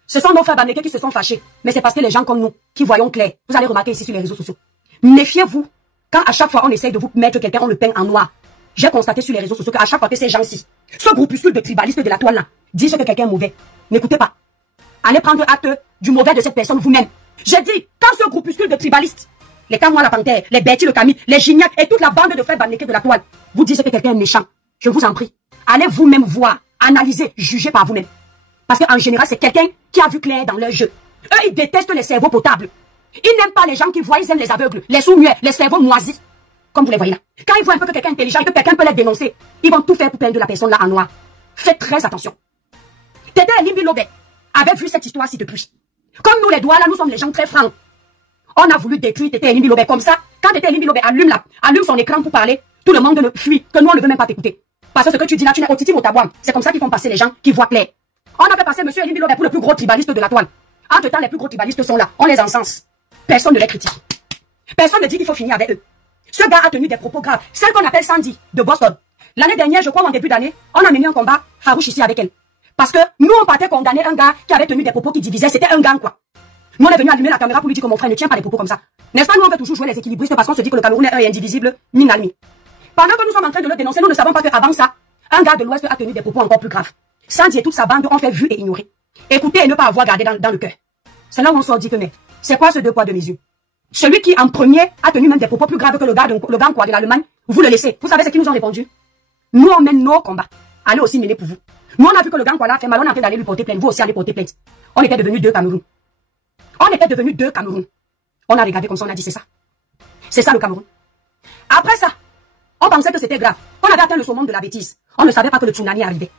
ce sont nos frères Bamileke qui se sont fâchés, mais c'est parce que les gens comme nous, qui voyons clair, vous allez remarquer ici sur les réseaux sociaux. Méfiez-vous quand à chaque fois on essaye de vous mettre quelqu'un, on le peint en noir. J'ai constaté sur les réseaux sociaux qu'à chaque fois que ces gens-ci, ce groupuscule de tribalistes de la toile là, disent que quelqu'un est mauvais, n'écoutez pas. Allez prendre acte du mauvais de cette personne vous-même. J'ai dit, quand ce groupuscule de tribalistes, les Kamois la Panthère, les Betty le Camille, les Gignac et toute la bande de frères Bamileke de la toile, vous disent que quelqu'un est méchant, je vous en prie, allez vous-même voir, analyser, juger par vous-même. Parce qu'en général, c'est quelqu'un qui a vu clair dans leur jeu. Eux, ils détestent les cerveaux potables. Ils n'aiment pas les gens qui voient, ils aiment les aveugles, les sourds-muets, les cerveaux moisis. Comme vous les voyez là. Quand ils voient un peu que quelqu'un est intelligent et que quelqu'un peut les dénoncer, ils vont tout faire pour peindre la personne là en noir. Faites très attention. Tété et Limbi Lobé avaient vu cette histoire-ci depuis. Comme nous les doigts là, nous sommes les gens très francs. On a voulu détruire Tété et Limbi Lobé comme ça. Quand Tété et Limbi Lobé allume son écran pour parler, tout le monde le fuit, que nous on ne veut même pas t'écouter. Parce que ce que tu dis là, tu n'es au titi motabouam. C'est comme ça qu'ils font passer les gens qui voient clair. On a fait passer monsieur Limbi Lobé pour le plus gros tribaliste de la toile. Entre temps, les plus gros tribalistes sont là. On les encense. Personne ne les critique. Personne ne dit qu'il faut finir avec eux. Ce gars a tenu des propos graves. Celle qu'on appelle Sandy, de Boston. L'année dernière, je crois en début d'année, on a mené un combat farouche ici avec elle. Parce que nous, on partait condamner un gars qui avait tenu des propos qui divisaient. C'était un gang, quoi. Nous, on est venu allumer la caméra pour lui dire que mon frère ne tient pas des propos comme ça. N'est-ce pas, nous, on veut toujours jouer les équilibristes parce qu'on se dit que le Cameroun est un et indivisible, minalmi. Pendant que nous sommes en train de le dénoncer, nous ne savons pas qu'avant ça, un gars de l'Ouest a tenu des propos encore plus graves. Sandy et toute sa bande ont fait vu et ignorer. Écouter et ne pas avoir gardé dans le cœur. C'est là où on se dit que, mais, c'est quoi ce 2 poids 2 mesures? Celui qui, en premier, a tenu même des propos plus graves que le gang quoi de l'Allemagne, vous le laissez. Vous savez ce qu'ils nous ont répondu? Nous, on mène nos combats. Allez aussi mener pour vous. Nous, on a vu que le gang quoi là fait mal, on est en train d'aller lui porter plainte. Vous aussi allez porter plainte. On était devenus 2 Cameroun. On était devenus 2 Cameroun. On a regardé comme ça, on a dit c'est ça. C'est ça le Cameroun. Après ça, on pensait que c'était grave. On avait atteint le summum de la bêtise. On ne savait pas que le tsunami arrivait.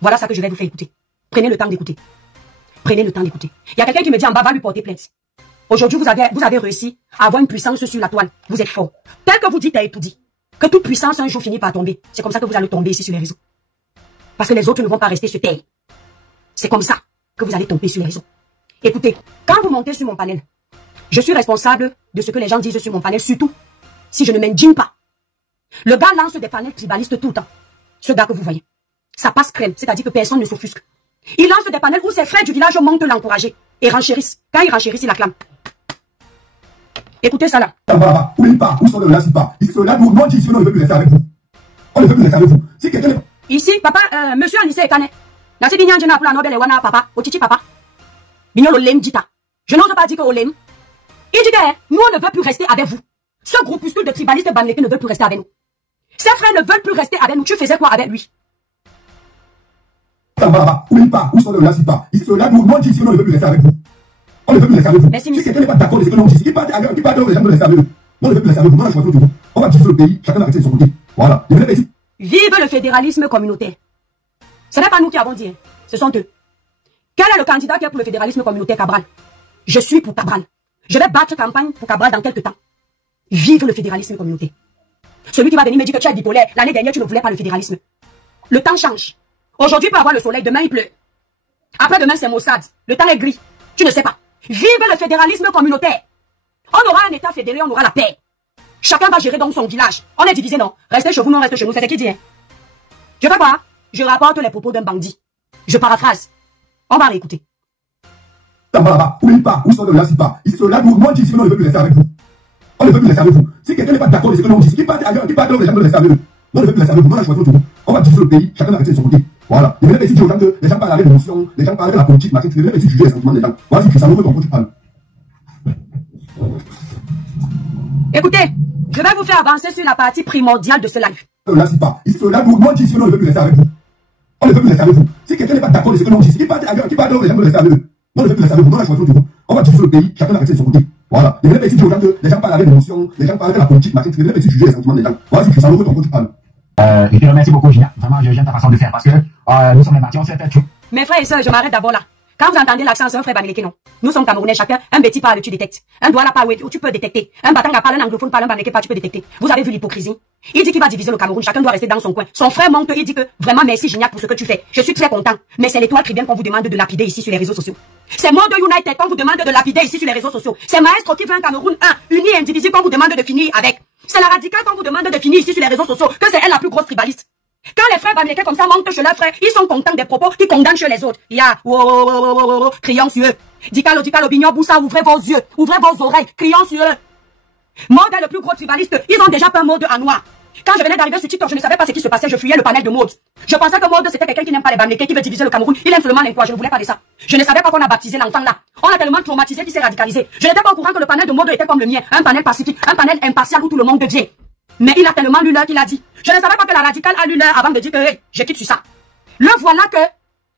Voilà ça que je vais vous faire écouter. Prenez le temps d'écouter. Prenez le temps d'écouter. Il y a quelqu'un qui me dit en bas, va lui porter plainte. Aujourd'hui, vous avez réussi à avoir une puissance sur la toile. Vous êtes fort. Tel que vous dites, et tout dit. Que toute puissance un jour finit par tomber. C'est comme ça que vous allez tomber ici sur les réseaux. Parce que les autres ne vont pas rester sur terre. C'est comme ça que vous allez tomber sur les réseaux. Écoutez, quand vous montez sur mon panel, je suis responsable de ce que les gens disent sur mon panel, surtout si je ne m'indigne pas. Le gars lance des panels tribalistes tout le temps. Ce gars que vous voyez. Ça passe crème, c'est-à-dire que personne ne s'offusque. Il lance des panels où ses frères du village montent l'encourager et renchérissent. Quand ils renchérissent, ils l'acclament. Écoutez ça là. Oui, pas, où sont les là, si pas. Ici, ceux-là, nous, on dit, on ne veut plus rester avec vous. On ne veut plus rester avec vous. Si quelqu'un. Ici, papa, monsieur Anissé Ekane. Nasi Binyan Jena pour la Nobel et Wana, papa, au Titi, papa. Bignon Olem Dita. Je n'ose pas dire que Olem. Il dit que nous, on ne veut plus rester avec vous. Ce groupuscule de tribalistes Bamileke ne veut plus rester avec nous. Ses frères ne veulent plus rester avec nous. Tu faisais quoi avec lui? Oui, pas, où sont les là, si pas. Ici, ceux-là, nous, on dit, on ne veut plus rester avec vous. On ne veut plus rester avec vous. Merci, si quelqu'un n'est pas d'accord de ce que l'on dit, qui parle de les gens de rester avec eux. On ne veut plus rester avec vous. On a choisi tout. On va diviser le pays, chacun va rester de son côté. Voilà. Vive le fédéralisme communautaire. Ce n'est pas nous qui avons dit, hein. Ce sont eux. Quel est le candidat qui est pour le fédéralisme communautaire, Cabral? Je suis pour Cabral. Je vais battre campagne pour Cabral dans quelques temps. Vive le fédéralisme communautaire. Celui qui va venir me dire que tu es bipolaire, l'année dernière tu ne voulais pas le fédéralisme. Le temps change. Aujourd'hui, il peut avoir le soleil, demain il pleut. Après-demain, c'est maussade. Le temps est gris. Tu ne sais pas. Vive le fédéralisme communautaire. On aura un État fédéré, on aura la paix. Chacun va gérer donc son village. On est divisé, non? Restez chez vous, non, restez chez nous. C'est ce qui dit, hein? Je fais quoi? Je rapporte les propos d'un bandit. Je paraphrase. On va réécouter. Oui, pas, où sont les là, si pas. Ici, ceux-là, nous, on dit, on ne veut plus rester avec vous. On ne veut plus rester avec vous. Si quelqu'un n'est pas d'accord de ce que l'on dit, qui parle ailleurs, qui parle de les gens de rester avec eux. On ne veut plus rester avec vous. On a choisi tout. On va diviser le pays, chacun va rester de son côté. Voilà. Il ne veut pas dire aux gens que les gens parlent avec l'émotion, les gens parlent avec la politique, machin. Tu ne veux pas juger les sentiments des gens. Voilà, si tu sais, comment tu parles. Écoutez, je vais vous faire avancer sur la partie primordiale de ce live. Là, c'est pas. Ici, ceux-là, nous, on dit, on ne veut plus rester avec vous. On ne veut plus rester avec vous. Si quelqu'un n'est pas d'accord de ce que l'on dit, qui parle ailleurs, qui parle de les gens de rester avec eux. On ne veut plus rester avec vous. On a choisi tout. On va diviser le pays, chacun va rester de son côté. Voilà. Il ne veut pas dire aux gens que les gens parlent avec l'émotion, les gens parlent avec la politique, machin. Tu ne veux pas juger les sentiments des gens. Voilà, si tu sais, comment tu parles. Je te remercie beaucoup, Gina. Vraiment, j'aime ta façon de faire parce que nous sommes les bâtis, on sait faire tout. Mes frères et sœurs, je m'arrête d'abord là. Quand vous entendez l'accent, c'est un frère Bamileke, non. Nous sommes Camerounais, chacun. Un Betty parle, tu détectes. Un Douala parle, où tu peux détecter. Un Batanga parle, un anglophone parle, un Bamileke parle, tu peux détecter. Vous avez vu l'hypocrisie? Il dit qu'il va diviser le Cameroun, chacun doit rester dans son coin. Son frère monte, il dit que vraiment merci Gignac pour ce que tu fais. Je suis très content. Mais c'est l'étoile tribune qu'on vous demande de lapider ici sur les réseaux sociaux. C'est Mode United qu'on vous demande de lapider ici sur les réseaux sociaux. C'est Maestro qui veut un Cameroun 1, uni et indivisible qu'on vous demande de finir avec. C'est la radicale qu'on vous demande de finir ici sur les réseaux sociaux, que c'est elle la plus grosse tribaliste. Quand les frères Bamileke comme ça montent chez leurs frères, ils sont contents des propos qui condamnent chez les autres. Ya, crions sur eux. Dicalo, Bignon, Boussa, ouvrez vos yeux, ouvrez vos oreilles, crions sur eux. Mode est le plus gros tribaliste, ils ont déjà peint Mode en noir. Quand je venais d'arriver sur TikTok, je ne savais pas ce qui se passait. Je fuyais le panel de mode. Je pensais que mode, c'était quelqu'un qui n'aime pas les Bamileke, qui veut diviser le Cameroun. Il aime seulement l'emploi. Je ne voulais pas de ça. Je ne savais pas qu'on a baptisé l'enfant là. On a tellement traumatisé qu'il s'est radicalisé. Je n'étais pas au courant que le panel de mode était comme le mien. Un panel pacifique, un panel impartial où tout le monde devient. Mais il a tellement lu l'heure qu'il a dit. Je ne savais pas que la radicale a lu l'heure avant de dire que hey, je quitte sur ça. Le voilà que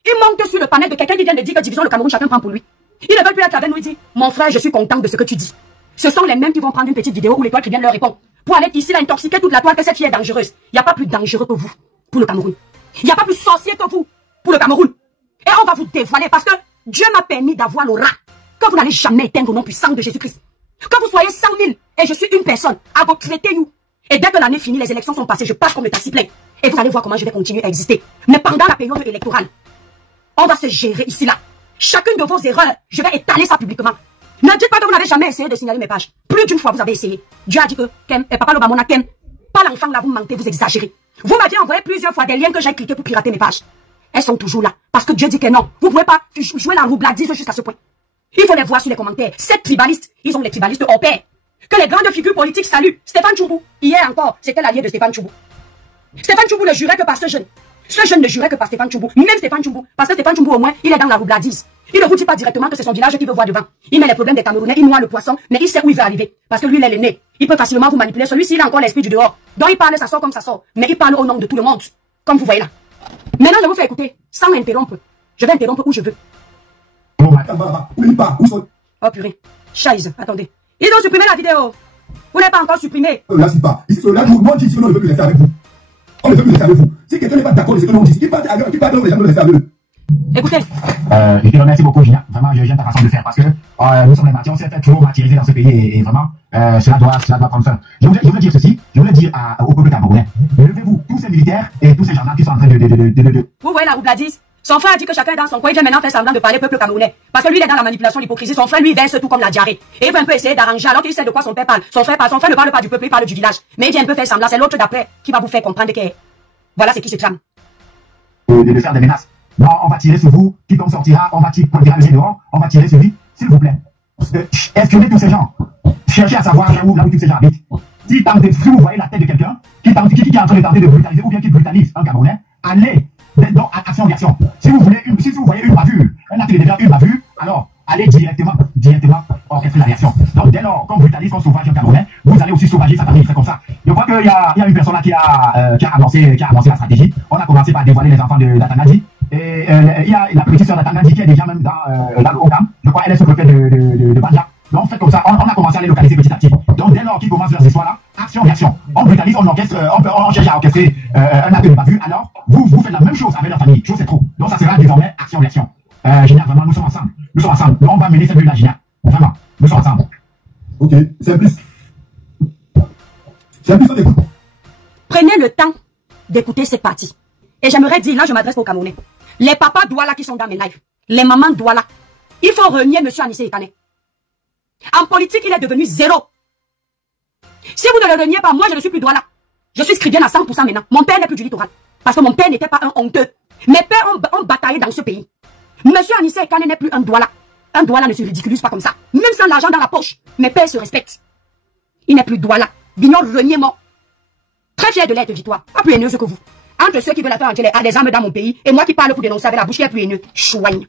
il monte sur le panel de quelqu'un qui vient de dire que division le Cameroun, chacun prend pour lui. Il ne veut plus être avec nous, il dit, mon frère, je suis content de ce que tu dis. Ce sont les mêmes qui vont prendre une petite vidéo où l'étoile qui vient leur répondre. Pour aller ici, là, intoxiquer toute la toile que cette fille est dangereuse. Il n'y a pas plus dangereux que vous pour le Cameroun. Il n'y a pas plus sorcier que vous pour le Cameroun. Et on va vous dévoiler parce que Dieu m'a permis d'avoir l'aura que vous n'allez jamais éteindre au nom puissant de Jésus-Christ. Que vous soyez 100 000 et je suis une personne à vous traiter nous. Et dès que l'année finit, les élections sont passées, je passe comme le taxi plein. Et vous allez voir comment je vais continuer à exister. Mais pendant la période électorale, on va se gérer ici, là. Chacune de vos erreurs, je vais étaler ça publiquement. Ne dites pas que vous n'avez jamais essayé de signaler mes pages. Plus d'une fois, vous avez essayé. Dieu a dit que Kem, et Papa Lobamona Kem, pas l'enfant là, vous mentez, vous exagérez. Vous m'aviez envoyé plusieurs fois des liens que j'ai cliqués pour pirater mes pages. Elles sont toujours là. Parce que Dieu dit que non. Vous ne pouvez pas jouer la roubladise jusqu'à ce point. Il faut les voir sur les commentaires. Ces tribalistes, ils ont les tribalistes au pair. Que les grandes figures politiques saluent. Stéphane Tchoubou, hier encore, c'était l'allié de Stéphane Tchoubou. Stéphane Tchoubou ne jurait que par ce jeune. Ce jeune ne jurait que par Stéphane Tchoubou. Même Stéphane Tchoubou. Parce que Stéphane Tchoubou, au moins, il est dans la roubladise. Il ne vous dit pas directement que c'est son village qu'il veut voir devant. Il met les problèmes des Camerounais, il noie le poisson, mais il sait où il veut arriver. Parce que lui, il est l'aîné. Il peut facilement vous manipuler. Celui-ci, il a encore l'esprit du dehors. Donc il parle, ça sort comme ça sort. Mais il parle au nom de tout le monde. Comme vous voyez là. Maintenant, je vous fais écouter, sans interrompre. Je vais interrompre où je veux. Oh purée. Chaise, attendez. Ils ont supprimé la vidéo. Vous n'avez pas encore supprimé. Là, c'est pas. Ici, là, tout le monde dit que on ne veut plus laisser avec vous. On ne veut plus laisser avec vous. Si quelqu'un n'est pas d'accord de ce que l'on dit, qui parle avec les gens, ne laisse avec eux. Écoutez. Je te remercie beaucoup, Gina. Vraiment, j'aime ta façon de faire parce que nous sommes les martyrs, on s'est fait trop martyriser dans ce pays et vraiment, cela doit prendre fin. Je voudrais dire ceci, je voudrais dire au peuple camerounais, levez-vous, tous ces militaires et tous ces gendarmes qui sont en train de... Vous voyez la roubladise? Son frère a dit que chacun est dans son coin, il vient maintenant faire semblant de parler au peuple camerounais. Parce que lui, il est dans la manipulation, l'hypocrisie. Son frère, lui, verse tout comme la diarrhée. Et il veut un peu essayer d'arranger, alors qu'il sait de quoi son père parle. Son frère ne parle pas du peuple, il parle du village. Mais il vient un peu faire semblant. C'est l'autre d'après qui va vous faire comprendre que voilà ce qui se trame. De faire des menaces. Non, on va tirer sur vous, quiconque sortira, on va tirer le jet dehors, on va tirer sur lui, s'il vous plaît. Espionnez tous ces gens. Cherchez à savoir là où tous ces gens habitent. Si vous voyez la tête de quelqu'un qui est en train de tenter de brutaliser ou bien qui brutalise un Camerounais, allez dans action-réaction. Si vous voyez une bavure, un acte de défense, une bavure, alors allez directement orchestrer la réaction. Donc dès lors qu'on brutalise, qu'on sauvage un Camerounais, vous allez aussi sauvager sa famille. C'est comme ça. Je crois qu'il y a une personne là qui a avancé la stratégie. On a commencé par dévoiler les enfants de Latangadi. Et il y a la petite sœur d'Atangadi qui est déjà même dans le Ogam. Je crois qu'elle est sous le préfet de Banja. Donc faites comme ça, on a commencé à les localiser petit à petit. Donc dès lors qu'ils commencent leurs histoires là, action-réaction. On brutalise, on orchestre, on cherche à orchestrer un acte de bavure. Alors vous faites la même chose avec leur famille. Chose c'est trop. Donc ça sera désormais action-réaction. Génial, vraiment, nous sommes ensemble. Nous sommes ensemble. On va mener cette lutte-là, Génial. Vraiment, nous sommes ensemble. Ok, Simplice. Simplice, on écoute. Prenez le temps d'écouter cette partie. Et j'aimerais dire, là je m'adresse aux Camerounais. Les papas Douala qui sont dans mes lives, les mamans Douala, il faut renier M. Anissé Etané. En politique, il est devenu zéro. Si vous ne le reniez pas, moi je ne suis plus Douala. Je suis scribienne à 100% maintenant. Mon père n'est plus du littoral. Parce que mon père n'était pas un honteux. Mes pères ont bataillé dans ce pays. M. Anissé Etané n'est plus un Douala. Un Douala ne se ridiculise pas comme ça. Même sans l'argent dans la poche, mes pères se respectent. Il n'est plus Douala. Bignon reniez-moi. Très fier de l'être, victoire. Pas plus haineuse que vous. Entre ceux qui veulent faire entrer à des armes dans mon pays et moi qui parle pour dénoncer avec la bouche qui est plus haineuse. Chouigne.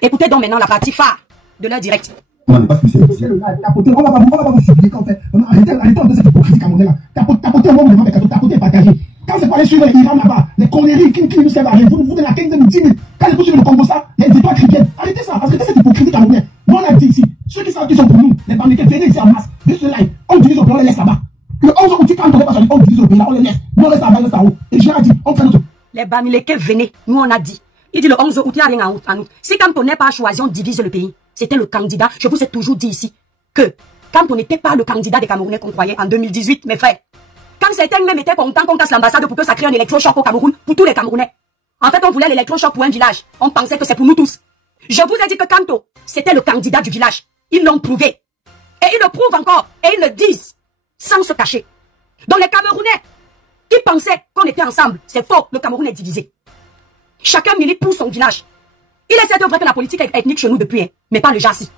Écoutez donc maintenant la partie phare de leur direct. On n'est pas spécial. On va pas vous supplier quand fait. Arrêtez un peu cette hypocrisie camerounaise là. Tapoter un moment, mais tapoter partager. Quand c'est pour aller suivre l'Iran là-bas, les conneries qui nous servent à rien. Vous de la 15 nous 10 000. Quand vous suivez le Congo ça, il y a des étoiles chrétiennes. Arrêtez ça, parce que c'est cette hypocrisie camerounaise. Nous on a dit ici, ceux qui sont pour nous, les Bamileke, venez ici en masse, de ce live, on utilise au pays, on les laisse là-bas. Le 11 août, quand on est pas on utilise au pays là, on les laisse. Nous on reste là-bas, on reste en haut. Et j'ai dit, on fait notre. Les Bamileke, venez. Nous, on a dit. Il dit le 11 août, il n'y a rien en nous. Si quand on n'est pas choisi, on divise le pays. C'était le candidat. Je vous ai toujours dit ici que quand on n'était pas le candidat des Camerounais qu'on croyait en 2018, mes frères, quand certains même étaient contents qu'on casse l'ambassade pour que ça crée un électrochoc au Cameroun, pour tous les Camerounais. En fait, on voulait l'électrochoc pour un village. On pensait que c'est pour nous tous. Je vous ai dit que Kanto, c'était le candidat du village. Ils l'ont prouvé. Et ils le prouvent encore. Et ils le disent. Sans se cacher. Donc les Camerounais qui pensaient qu'on était ensemble, c'est faux. Le Cameroun est divisé. Chacun milite pour son village. Il est certes vrai que la politique est ethnique chez nous depuis, mais pas le Jassi.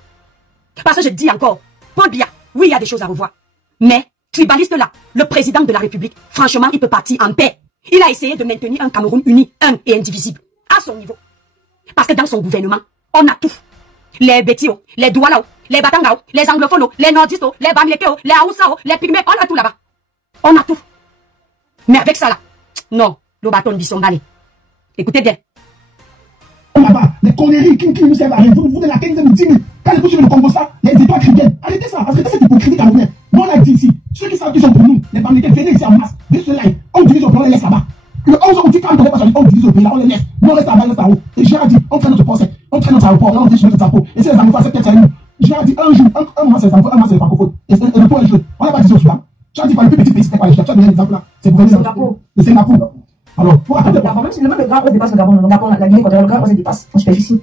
Parce que je dis encore, Paul Biya, oui, il y a des choses à revoir. Mais tribaliste là, le président de la République, franchement, il peut partir en paix. Il a essayé de maintenir un Cameroun uni, un et indivisible, à son niveau. Parce que dans son gouvernement, on a tout. Les Bétio, les Doualao, les Batangao, les anglophones, les nordistes, les Bamilekeo, les Aoussao, les Pygmées, on a tout là-bas. On a tout. Mais avec ça là, non, le bâton dit son balai. Écoutez bien. Là-bas, les conneries qui nous servent à rien. Vous de la 15 de 10 000. Quand vous suivez le Congo, ça, les étoiles chrétiennes. Arrêtez ça, arrêtez cette hypocrisie camerounaise. Nous, on a dit ici, ceux qui savent qu'ils sont pour nous, les Bamilekés, venez ici en masse. Venez ce live. On divise au plan, on les laisse là-bas. Le 11 août, quand on ne pas on divise au pays, là, on les laisse. Nous, on reste là-bas, on reste là-haut. Et j'ai dit, on traîne notre poste, on traîne notre aéroport, là, on dit sur notre drapeau. Et si les anglophones acceptent qu'il y a nous, j'ai dit, un jour, un mois, c'est les anglophones, un mois, c'est les francophones. Et le point est joué. On n'a pas dit au Soudan. J'ai dit, pour les plus petits pays, c'était pas les Chats. Tu as donné l'exemple là. C'est pour Singapour. Le Singapour. Alors, pour attendre. Même si le même Gabon dépasse le Gabon, la Guinée équatoriale, le Gabon se dépasse en superficie.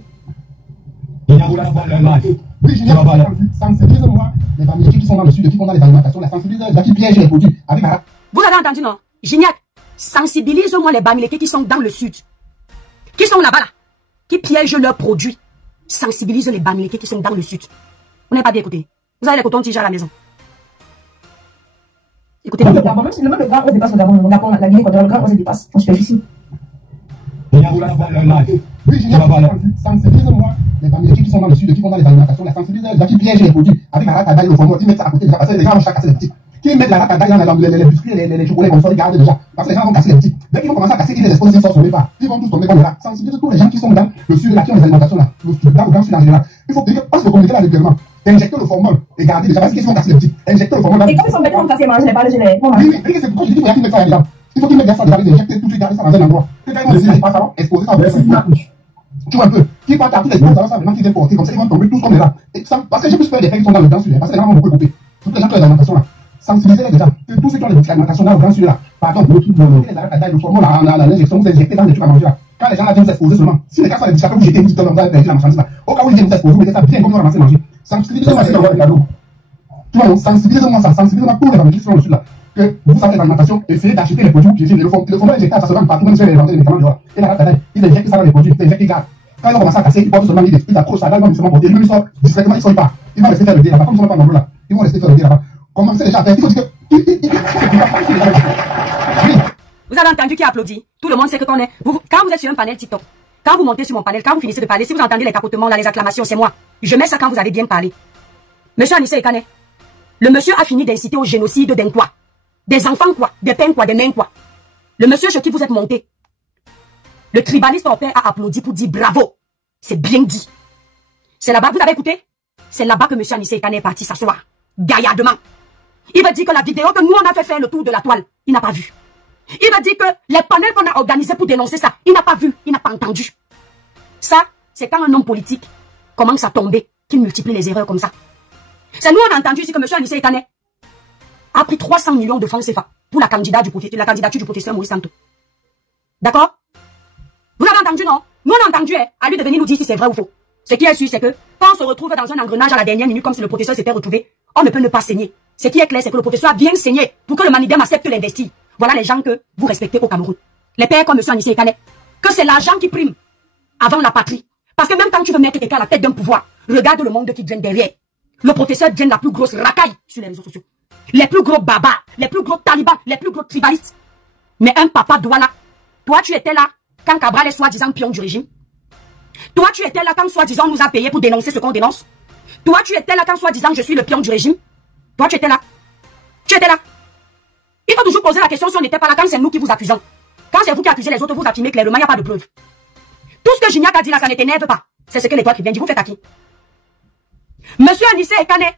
Oui, sensibilisez-moi, les Bamilekés qui sont dans le sud, qui font dans les alimentations, la sensibilisation, qui piègent les produits avec la... Vous avez entendu, non? Gignac, sensibilise-moi les Bamilekés qui sont dans le sud. Qui sont là-bas, là. Qui piègent leurs produits. Sensibilise les Bamilekés qui sont dans le sud. Vous n'avez pas bien écouté. Vous avez les cotons-tiges à la maison. Écoutez. Même si le même Gabon dépasse le Gabon, la Guinée équatoriale, le Gabon se dépasse en superficie. Oui, sensibilisez-moi, les Bamilekés qui sont dans le sud, qui font dans les alimentations, la sensibilisation, qui piègent les produits avec la ratabaille au fond, qui mettent ça à côté déjà, parce que les gens vont chaque casser les petits. Qui mettent la ratabaille dans les biscuits, les chocolats comme ça, ils gardent déjà, parce que les gens vont casser les petits. Dès qu'ils vont commencer à casser, ils les exposent, ils sortent sur les pas. Ils vont tous tomber comme là. Sensibilisez tous les gens qui sont dans le sud, là, qui ont les alimentations là, le sud, dans le grand sud en général. Il faut parce que communiquer là régulièrement. Injecter le formol et garder déjà, parce qu'ils vont casser les petits. Injecter le formol là. Et quand ils sont bêtes, on casse les manger, les pas les gelées. Oui, c'est pourquoi je dis qu'il y a qui met ça là. Il faut qu'ils mettent ça déjà, ils injectent tout de suite, garder ça dans un endroit. Que quand ils vont pas ça, exposer ça au tu vois un peu, qui va taper les gens, ça va vraiment qui viennent porter, comme ça ils vont tomber tous comme là. Parce que j'ai plus peur des faits qui sont dans le grand sud, parce que les gens vont beaucoup couper. Toutes les gens qui ont les alimentations là. Sensibiliser déjà. Que tous ceux qui ont les alimentations là au grand sud là. Pardon, le formol là, l'injection, vous injectez dans les trucs à manger là. Quand les gens là viennent vous exposer seulement. Si les gars sont les discapés, vous jetez une petite tonne, vous allez perdre la marchandise là. Au cas où ils viennent vous exposer, vous mettez ça bien comme vous ramassez manger. Sensibilisez-moi, c'est dans le cadeau. Tu vois, sensibilisez-moi ça, sensibilisez-moi pour les Bamilekés qui sont dans le sud là. Que vous savez les alimentations, essayez d'acheter les produits piégés. Le formol injecté, ça se vend partout, même si les vendeurs les médicaments dehors. Et la rate, ils injectent ça dans les produits, ils injectent, ils gardent. Quand ils vont commencer à casser, ils portent seulement l'idée. Ils accrochent ça là, ils vont seulement porter. Lui, il sort discrètement, il sort pas. Ils vont rester faire le dé là-bas, comme ils sont pas nombreux là. Ils vont rester faire le dé là-bas. Commencez déjà à faire. Il faut dire que. Vous avez entendu qui applaudit? Tout le monde sait que quand vous êtes sur un panel TikTok, quand vous montez sur mon panel, quand vous finissez de parler, si vous entendez les capotements là, les acclamations, c'est moi. Je mets ça quand vous avez bien parlé. Monsieur Anissé Ekane, le monsieur a fini d'inciter au génocide d'un quoi? Des enfants quoi? Des peines quoi? Des mains quoi? Le monsieur chez qui vous êtes monté, le tribaliste au père a applaudi pour dire bravo. C'est bien dit. C'est là-bas, vous avez écouté? C'est là-bas que monsieur Anissé Ekane est parti s'asseoir. Gaillardement. Il va dire que la vidéo que nous on a fait faire le tour de la toile, il n'a pas vu. Il va dire que les panels qu'on a organisés pour dénoncer ça, il n'a pas vu, il n'a pas entendu. Ça, c'est quand un homme politique commence à tomber, qu'il multiplie les erreurs comme ça. C'est nous on a entendu ici que monsieur Anissé Ekane a pris 300 millions de francs CFA pour la candidature du professeur Maurice Santo. D'accord? Vous avez entendu, non? Nous, on a entendu, à lui de venir nous dire si c'est vrai ou faux. Ce qui est sûr, c'est que quand on se retrouve dans un engrenage à la dernière minute, comme si le professeur s'était retrouvé, on ne peut ne pas saigner. Ce qui est clair, c'est que le professeur a bien saigné pour que le Manidem accepte l'investir. Voilà les gens que vous respectez au Cameroun. Les pères comme M. Anissé Ekane, que c'est l'argent qui prime avant la patrie. Parce que même quand tu veux mettre quelqu'un à la tête d'un pouvoir, regarde le monde qui vient derrière. Le professeur devient la plus grosse racaille sur les réseaux sociaux. Les plus gros barbares, les plus gros talibans, les plus gros tribalistes. Mais un papa Douala, toi tu étais là quand Cabral est soi-disant pion du régime. Toi, tu étais là quand soi-disant on nous a payé pour dénoncer ce qu'on dénonce. Toi, tu étais là quand soi-disant je suis le pion du régime. Toi, tu étais là. Tu étais là. Il faut toujours poser la question si on n'était pas là quand c'est nous qui vous accusons. Quand c'est vous qui accusez les autres, vous affirmez clairement, il n'y a pas de preuve. Tout ce que Gignac a dit là, ça ne t'énerve pas. C'est ce que l'étoile qui vient dire. Vous faites à qui? Monsieur Anissé Ekane,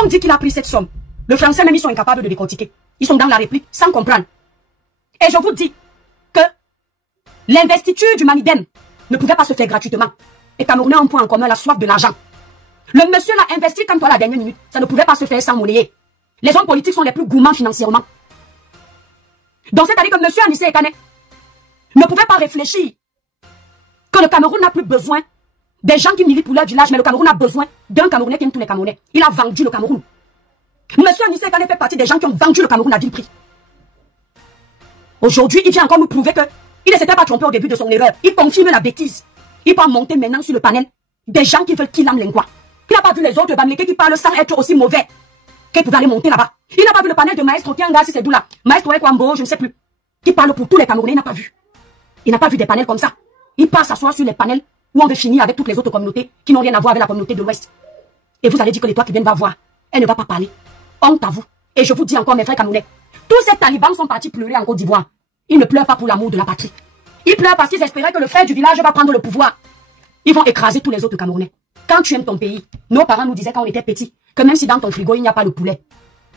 on dit qu'il a pris cette somme. Le français même, ils sont incapables de décortiquer. Ils sont dans la réplique sans comprendre. Et je vous dis que l'investiture du Manidem ne pouvait pas se faire gratuitement. Et Camerounais ont un point en commun, la soif de l'argent. Le monsieur l'a investi comme toi la dernière minute. Ça ne pouvait pas se faire sans monnaie. Les hommes politiques sont les plus gourmands financièrement. Donc c'est-à-dire que monsieur Anissé Ekane ne pouvait pas réfléchir que le Cameroun n'a plus besoin des gens qui militent pour leur village, mais le Cameroun a besoin d'un Camerounais qui aime tous les Camerounais. Il a vendu le Cameroun. Monsieur Anissé Ekane fait partie des gens qui ont vendu le Cameroun à vil prix. Aujourd'hui, il vient encore nous prouver que il ne s'était pas trompé au début de son erreur. Il confirme la bêtise. Il peut monter maintenant sur le panel des gens qui veulent qu'il âme l'engua. Il n'a pas vu les autres Bamilekés qui parlent sans être aussi mauvais. Qu'il pouvait aller monter là-bas. Il n'a pas vu le panel de Maestro Kianga, si c'est d'où là. Maestro Ekwambo, je ne sais plus. Qui parle pour tous les Camerounais, il n'a pas vu. Il n'a pas vu des panels comme ça. Il part s'asseoir sur les panels où on veut finir avec toutes les autres communautés qui n'ont rien à voir avec la communauté de l'Ouest. Et vous allez dire que l'étoile qui vient va voir. Elle ne va pas parler. Honte à vous. Et je vous dis encore, mes frères Camerounais, tous ces talibans sont partis pleurer en Côte d'Ivoire. Ils ne pleurent pas pour l'amour de la patrie. Ils pleurent parce qu'ils espéraient que le frère du village va prendre le pouvoir. Ils vont écraser tous les autres Camerounais. Quand tu aimes ton pays, nos parents nous disaient quand on était petits, que même si dans ton frigo il n'y a pas le poulet,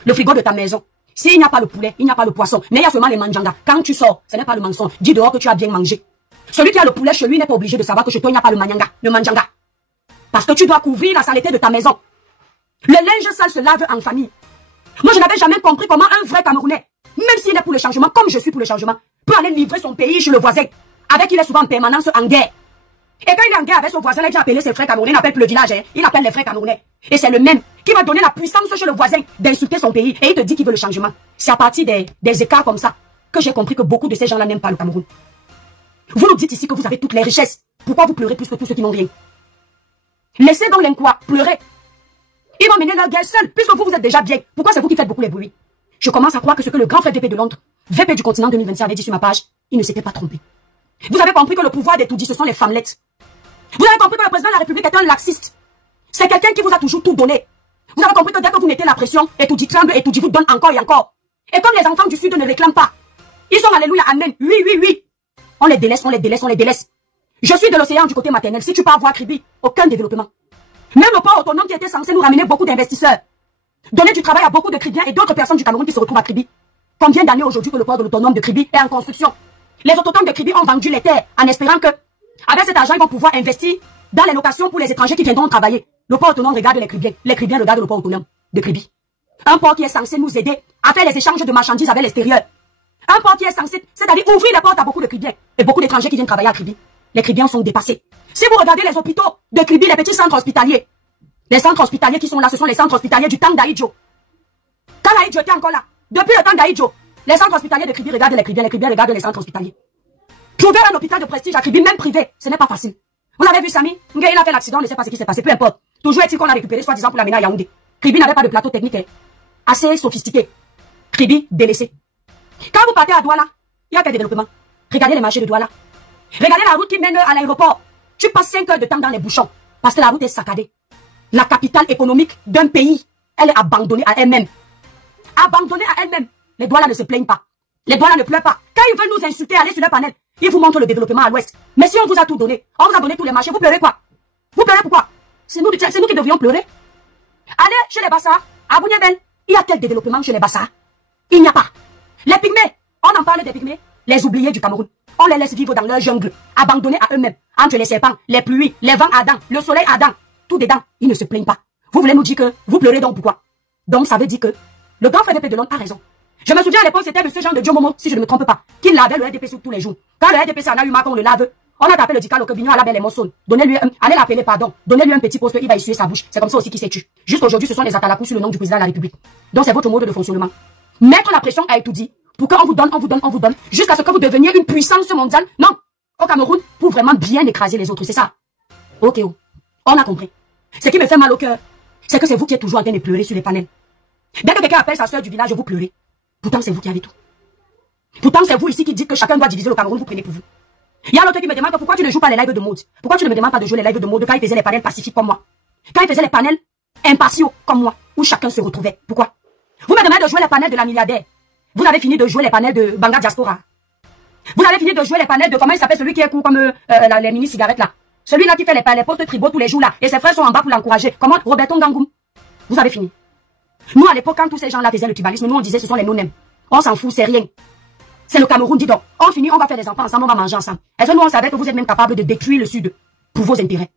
le frigo de ta maison, s'il n'y a pas le poulet, il n'y a pas le poisson, mais il y a seulement les manjanga. Quand tu sors, ce n'est pas le mensonge. Dis dehors que tu as bien mangé. Celui qui a le poulet chez lui n'est pas obligé de savoir que chez toi il n'y a pas le manjanga. Parce que tu dois couvrir la saleté de ta maison. Le linge sale se lave en famille. Moi, je n'avais jamais compris comment un vrai Camerounais, même s'il est pour le changement, comme je suis pour le changement, peut aller livrer son pays chez le voisin, avec qui il est souvent en permanence en guerre. Et quand il est en guerre avec son voisin, il vient appeler ses frères Camerounais, il n'appelle plus le village, il appelle les frères Camerounais. Et c'est le même qui va donner la puissance chez le voisin d'insulter son pays. Et il te dit qu'il veut le changement. C'est à partir des écarts comme ça que j'ai compris que beaucoup de ces gens-là n'aiment pas le Cameroun. Vous nous dites ici que vous avez toutes les richesses. Pourquoi vous pleurez plus que tous ceux qui n'ont rien? Laissez donc l'Inquois pleurer. Ils vont mener leur guerre seuls, puisque vous êtes déjà bien. Pourquoi c'est vous qui faites beaucoup les bruits? Je commence à croire que ce que le grand frère VP de Londres, VP du continent 2025 avait dit sur ma page, il ne s'était pas trompé. Vous avez compris que le pouvoir des tout-dits, ce sont les femmelettes. Vous avez compris que le président de la République est un laxiste. C'est quelqu'un qui vous a toujours tout donné. Vous avez compris que dès que vous mettez la pression, et tout dit tremble, et tout dit vous donne encore et encore. Et comme les enfants du Sud ne réclament pas, ils sont alléluia, amen, oui, oui, oui. On les délaisse, on les délaisse, on les délaisse. Je suis de l'océan du côté maternel. Si tu pars voir Kribi, aucun développement. Même le port autonome qui était censé nous ramener beaucoup d'investisseurs. Donner du travail à beaucoup de Kribiens et d'autres personnes du Cameroun qui se retrouvent à Kribi. Combien d'années aujourd'hui que le port de l'autonome de Kribi est en construction? Les autonomes de Kribi ont vendu les terres en espérant que, avec cet argent, ils vont pouvoir investir dans les locations pour les étrangers qui viendront travailler. Le port autonome regarde les Kribiens. Les Kribiens regardent le port autonome de Kribi. Un port qui est censé nous aider à faire les échanges de marchandises avec l'extérieur. Un port qui est censé, c'est-à-dire ouvrir les portes à beaucoup de Kribiens et beaucoup d'étrangers qui viennent travailler à Kribi. Les Kribiens sont dépassés. Si vous regardez les hôpitaux de Kribi, les petits centres hospitaliers, les centres hospitaliers qui sont là, ce sont les centres hospitaliers du temps d'Aïdjo. Quand Aïdjo était encore là, depuis le temps d'Aïdjo, les centres hospitaliers de Kribi regardent les Kribiens regardent les centres hospitaliers. Trouver un hôpital de prestige à Kribi, même privé, ce n'est pas facile. Vous avez vu Samy? Il a fait l'accident, on ne sait pas ce qui s'est passé, peu importe. Toujours est-il qu'on a récupéré soi-disant pour l'amener à Yaoundé. Kribi n'avait pas de plateau technique assez sophistiqué. Kribi délaissé. Quand vous partez à Douala, il y a quel développement? Regardez les marchés de Douala. Regardez la route qui mène à l'aéroport. Tu passes 5 heures de temps dans les bouchons parce que la route est saccadée. La capitale économique d'un pays, elle est abandonnée à elle-même. Abandonnée à elle-même. Les Douala ne se plaignent pas. Les Douala ne pleurent pas. Quand ils veulent nous insulter, aller sur le panel, ils vous montrent le développement à l'ouest. Mais si on vous a tout donné, on vous a donné tous les marchés, vous pleurez quoi? Vous pleurez pourquoi? C'est nous qui devrions pleurer. Allez chez les Bassa, à Bougnebel. Il y a quel développement chez les Bassa? Il n'y a pas. Les pygmées, on en parle des pygmées, les oubliés du Cameroun. On les laisse vivre dans leur jungle, abandonnés à eux-mêmes, entre les serpents, les pluies, les vents ardents, le soleil ardent, tout dedans, ils ne se plaignent pas. Vous voulez nous dire que vous pleurez donc pourquoi? Donc ça veut dire que le grand frère VP de Londres a raison. Je me souviens à l'époque, c'était de ce genre de Diomomo, si je ne me trompe pas, qui lavait le RDP tous les jours. Quand le RDP en a eu marre qu'on le lave, on a tapé le Dicalo que Bignon à la belle émotion. Donnez-lui allez l'appeler pardon, donnez-lui un petit poste, il va essuyer sa bouche. C'est comme ça aussi qu'il s'est tué. Juste aujourd'hui, ce sont les atalacous sur le nom du président de la République. Donc c'est votre mode de fonctionnement. Mettre la pression à étudier pour qu'on vous donne, jusqu'à ce que vous deveniez une puissance mondiale. Non, au Cameroun, pour vraiment bien écraser les autres, c'est ça. Ok, on a compris. Ce qui me fait mal au cœur, c'est que c'est vous qui êtes toujours en train de pleurer sur les panels. Dès que quelqu'un appelle sa soeur du village, vous pleurez. Pourtant, c'est vous qui avez tout. Pourtant, c'est vous ici qui dites que chacun doit diviser le Cameroun, vous prenez pour vous. Il y a l'autre qui me demande pourquoi tu ne joues pas les lives de mode. Pourquoi tu ne me demandes pas de jouer les lives de mode quand il faisait les panels pacifiques comme moi. Quand il faisait les panels impartiaux comme moi, où chacun se retrouvait. Pourquoi? Vous me demandez de jouer les panels de la milliardaire. Vous avez fini de jouer les panels de Banga Diaspora. Vous avez fini de jouer les panels de comment il s'appelle celui qui est court comme les mini-cigarettes là. Celui-là qui fait les postes tribaux tous les jours là. Et ses frères sont en bas pour l'encourager. Comment? Roberto Ngangoum. Vous avez fini. Nous à l'époque, quand tous ces gens là faisaient le tribalisme, nous on disait ce sont les non-nèmes. On s'en fout, c'est rien. C'est le Cameroun, dis donc. On finit, on va faire des enfants ensemble, on va manger ensemble. Est-ce que nous on savait que vous êtes même capable de détruire le Sud pour vos intérêts?